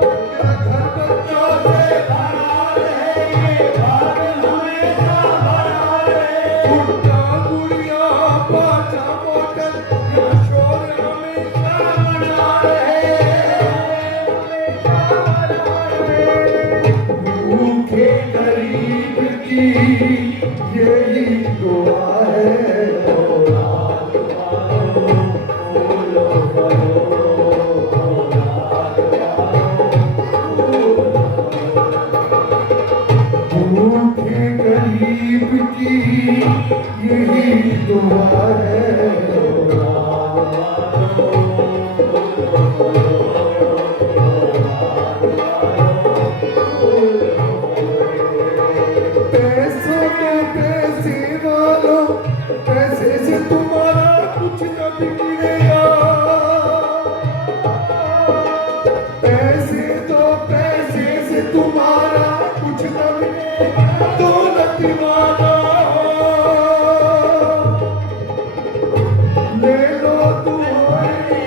तेरा घर बच्चों से भरा रहे, ये बाग हमेशा भरा रहे। गुड्डा गुड़िया बाजा मोटर, ये शोर हमेशा बना रहे, हमेशा बना रहे। भूखे गरीब की यही दुआ है, औलाद वालों फूलो फलो, औलाद वालों। भूखे गरीब की यही दुआ है, औलाद वालों फूलो फलो, पैसों में पैसे वालों, पैसे से तुम्हारा कुछ न बिगड़ेगा। पैसे तो पैसे से तुम्हारा कुछ न बिगड़ेगा। दौलत वाला ले लो तुम्हारे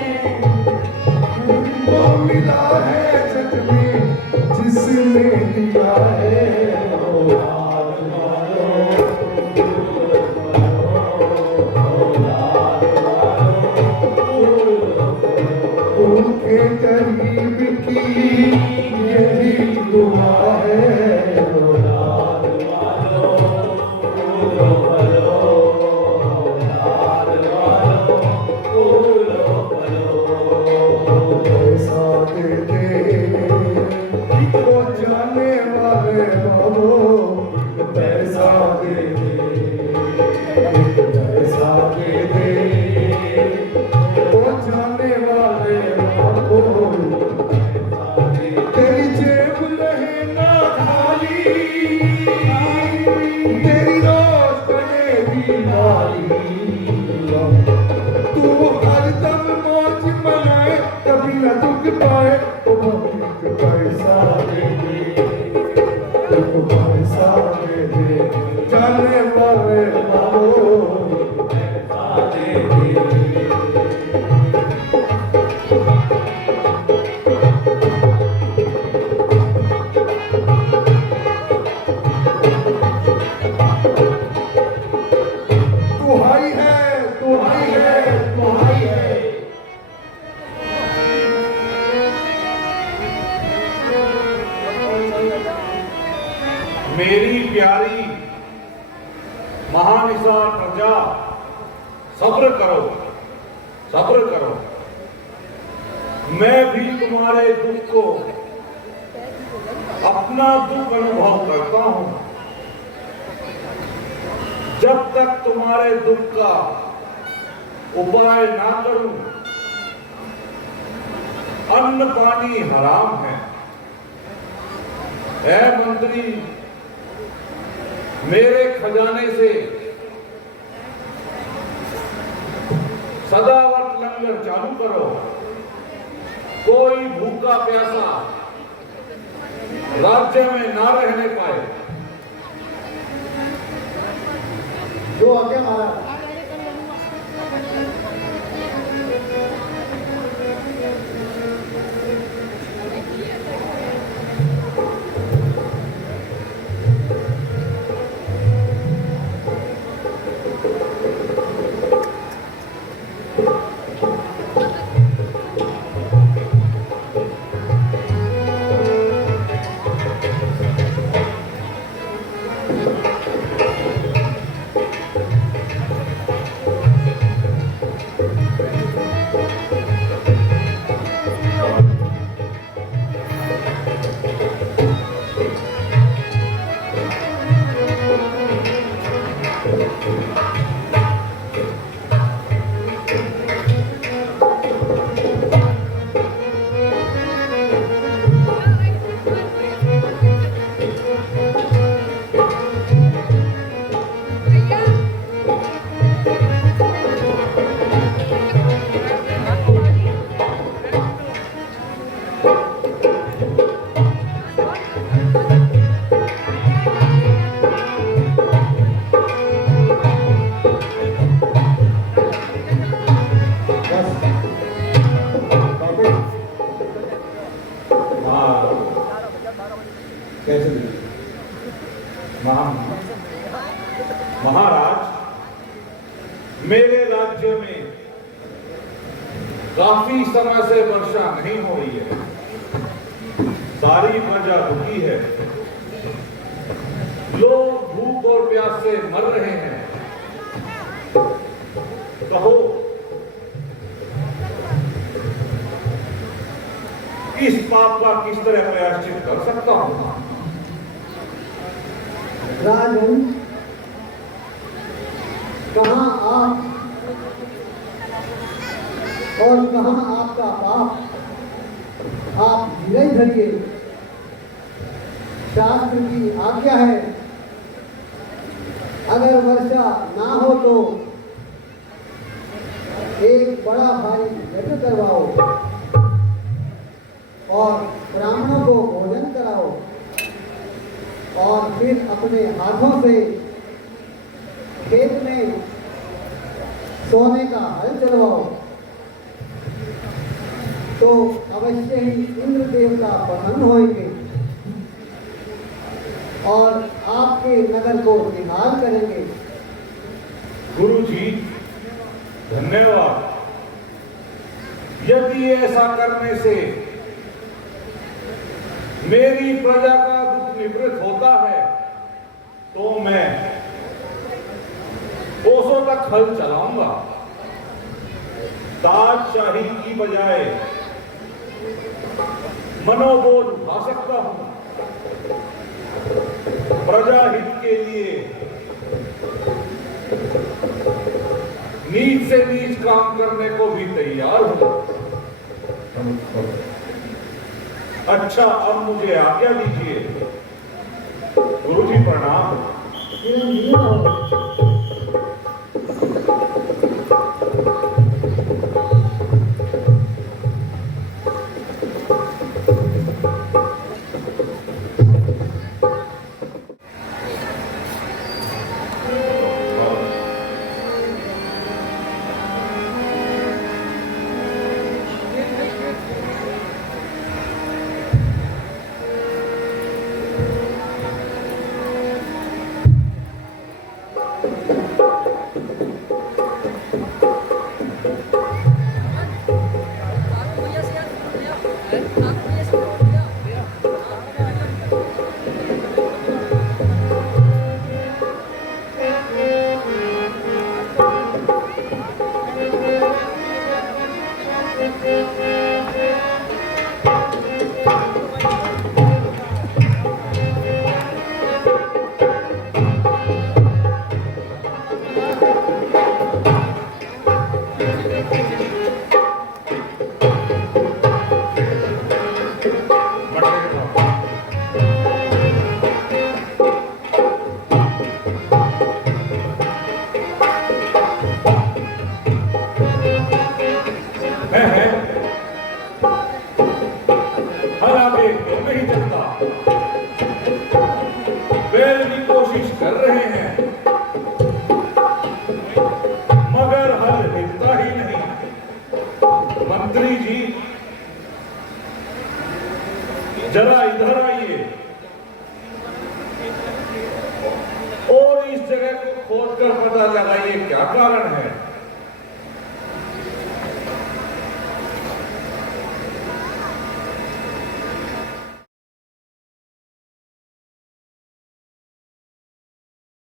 वो मिला है जग में जिसने दिया है, औलाद वालों औलाद वालों। भूखे गरीब की यही दुआ है, औलाद वालों फूलो फलो, औलाद वालों फूलो फलो। पैसा दे दे वो जाने वाले बाबू, पैसा दे दे, पैसा दे दे वो जाने वाले बाबू। तेरी जेब रहे ना खाली, तेरी रोज बनेगी माली। तू हरदम मौज मनाए, कभी न दुख पाए। तो भौतिक पैसा दे दे, तो पैसा दे दे जाने वाले बाबू, पैसा दे दे। दुहाई है, दुहाई है, दुहाई है। मेरी प्यारी महानिसार प्रजा, सब्र करो, सब्र करो। मैं भी तुम्हारे दुख को अपना दुख अनुभव करता हूं। जब तक तुम्हारे दुख का उपाय ना करूं, अन्न पानी हराम है। ऐ मंत्री, मेरे खजाने से सदावत लंगर चालू करो। कोई भूखा प्यासा राज्य में ना रहने पाए। जो आगे महाराज। कैसे मिले? महाराज, मेरे राज्य में काफी समय से वर्षा नहीं हो रही है। सारी प्रजा दुखी है। लोग भूख और प्यास से मर रहे हैं। कहो, इस पाप का किस तरह प्रायश्चित कर सकता हूं? राजन, कहाँ आप और कहाँ आपका पाप? आप धीरे धरिए। शास्त्र की आज्ञा है, अगर वर्षा ना हो तो एक बड़ा भारी यज्ञ करवाओ और ब्राह्मणों को भोजन कराओ और फिर अपने हाथों से खेत में सोने का हल चलवाओ, तो अवश्य ही इंद्र देवता प्रसन्न होंगे और आपके नगर को निहाल करेंगे। गुरु जी, धन्यवाद। यदि ऐसा करने से मेरी प्रजा का दुख निवृत्त होता है तो मैं कोसों तक हल चलाऊंगा। ताजशाही की बजाय मनोबोध उठा सकता हूं। प्रजा हित के लिए नीच से नीच काम करने को भी तैयार हूं। अच्छा, अब मुझे आज्ञा दीजिए। गुरु जी प्रणाम। जरा इधर आइए और इस जगह को खोद कर पता लगाइए क्या कारण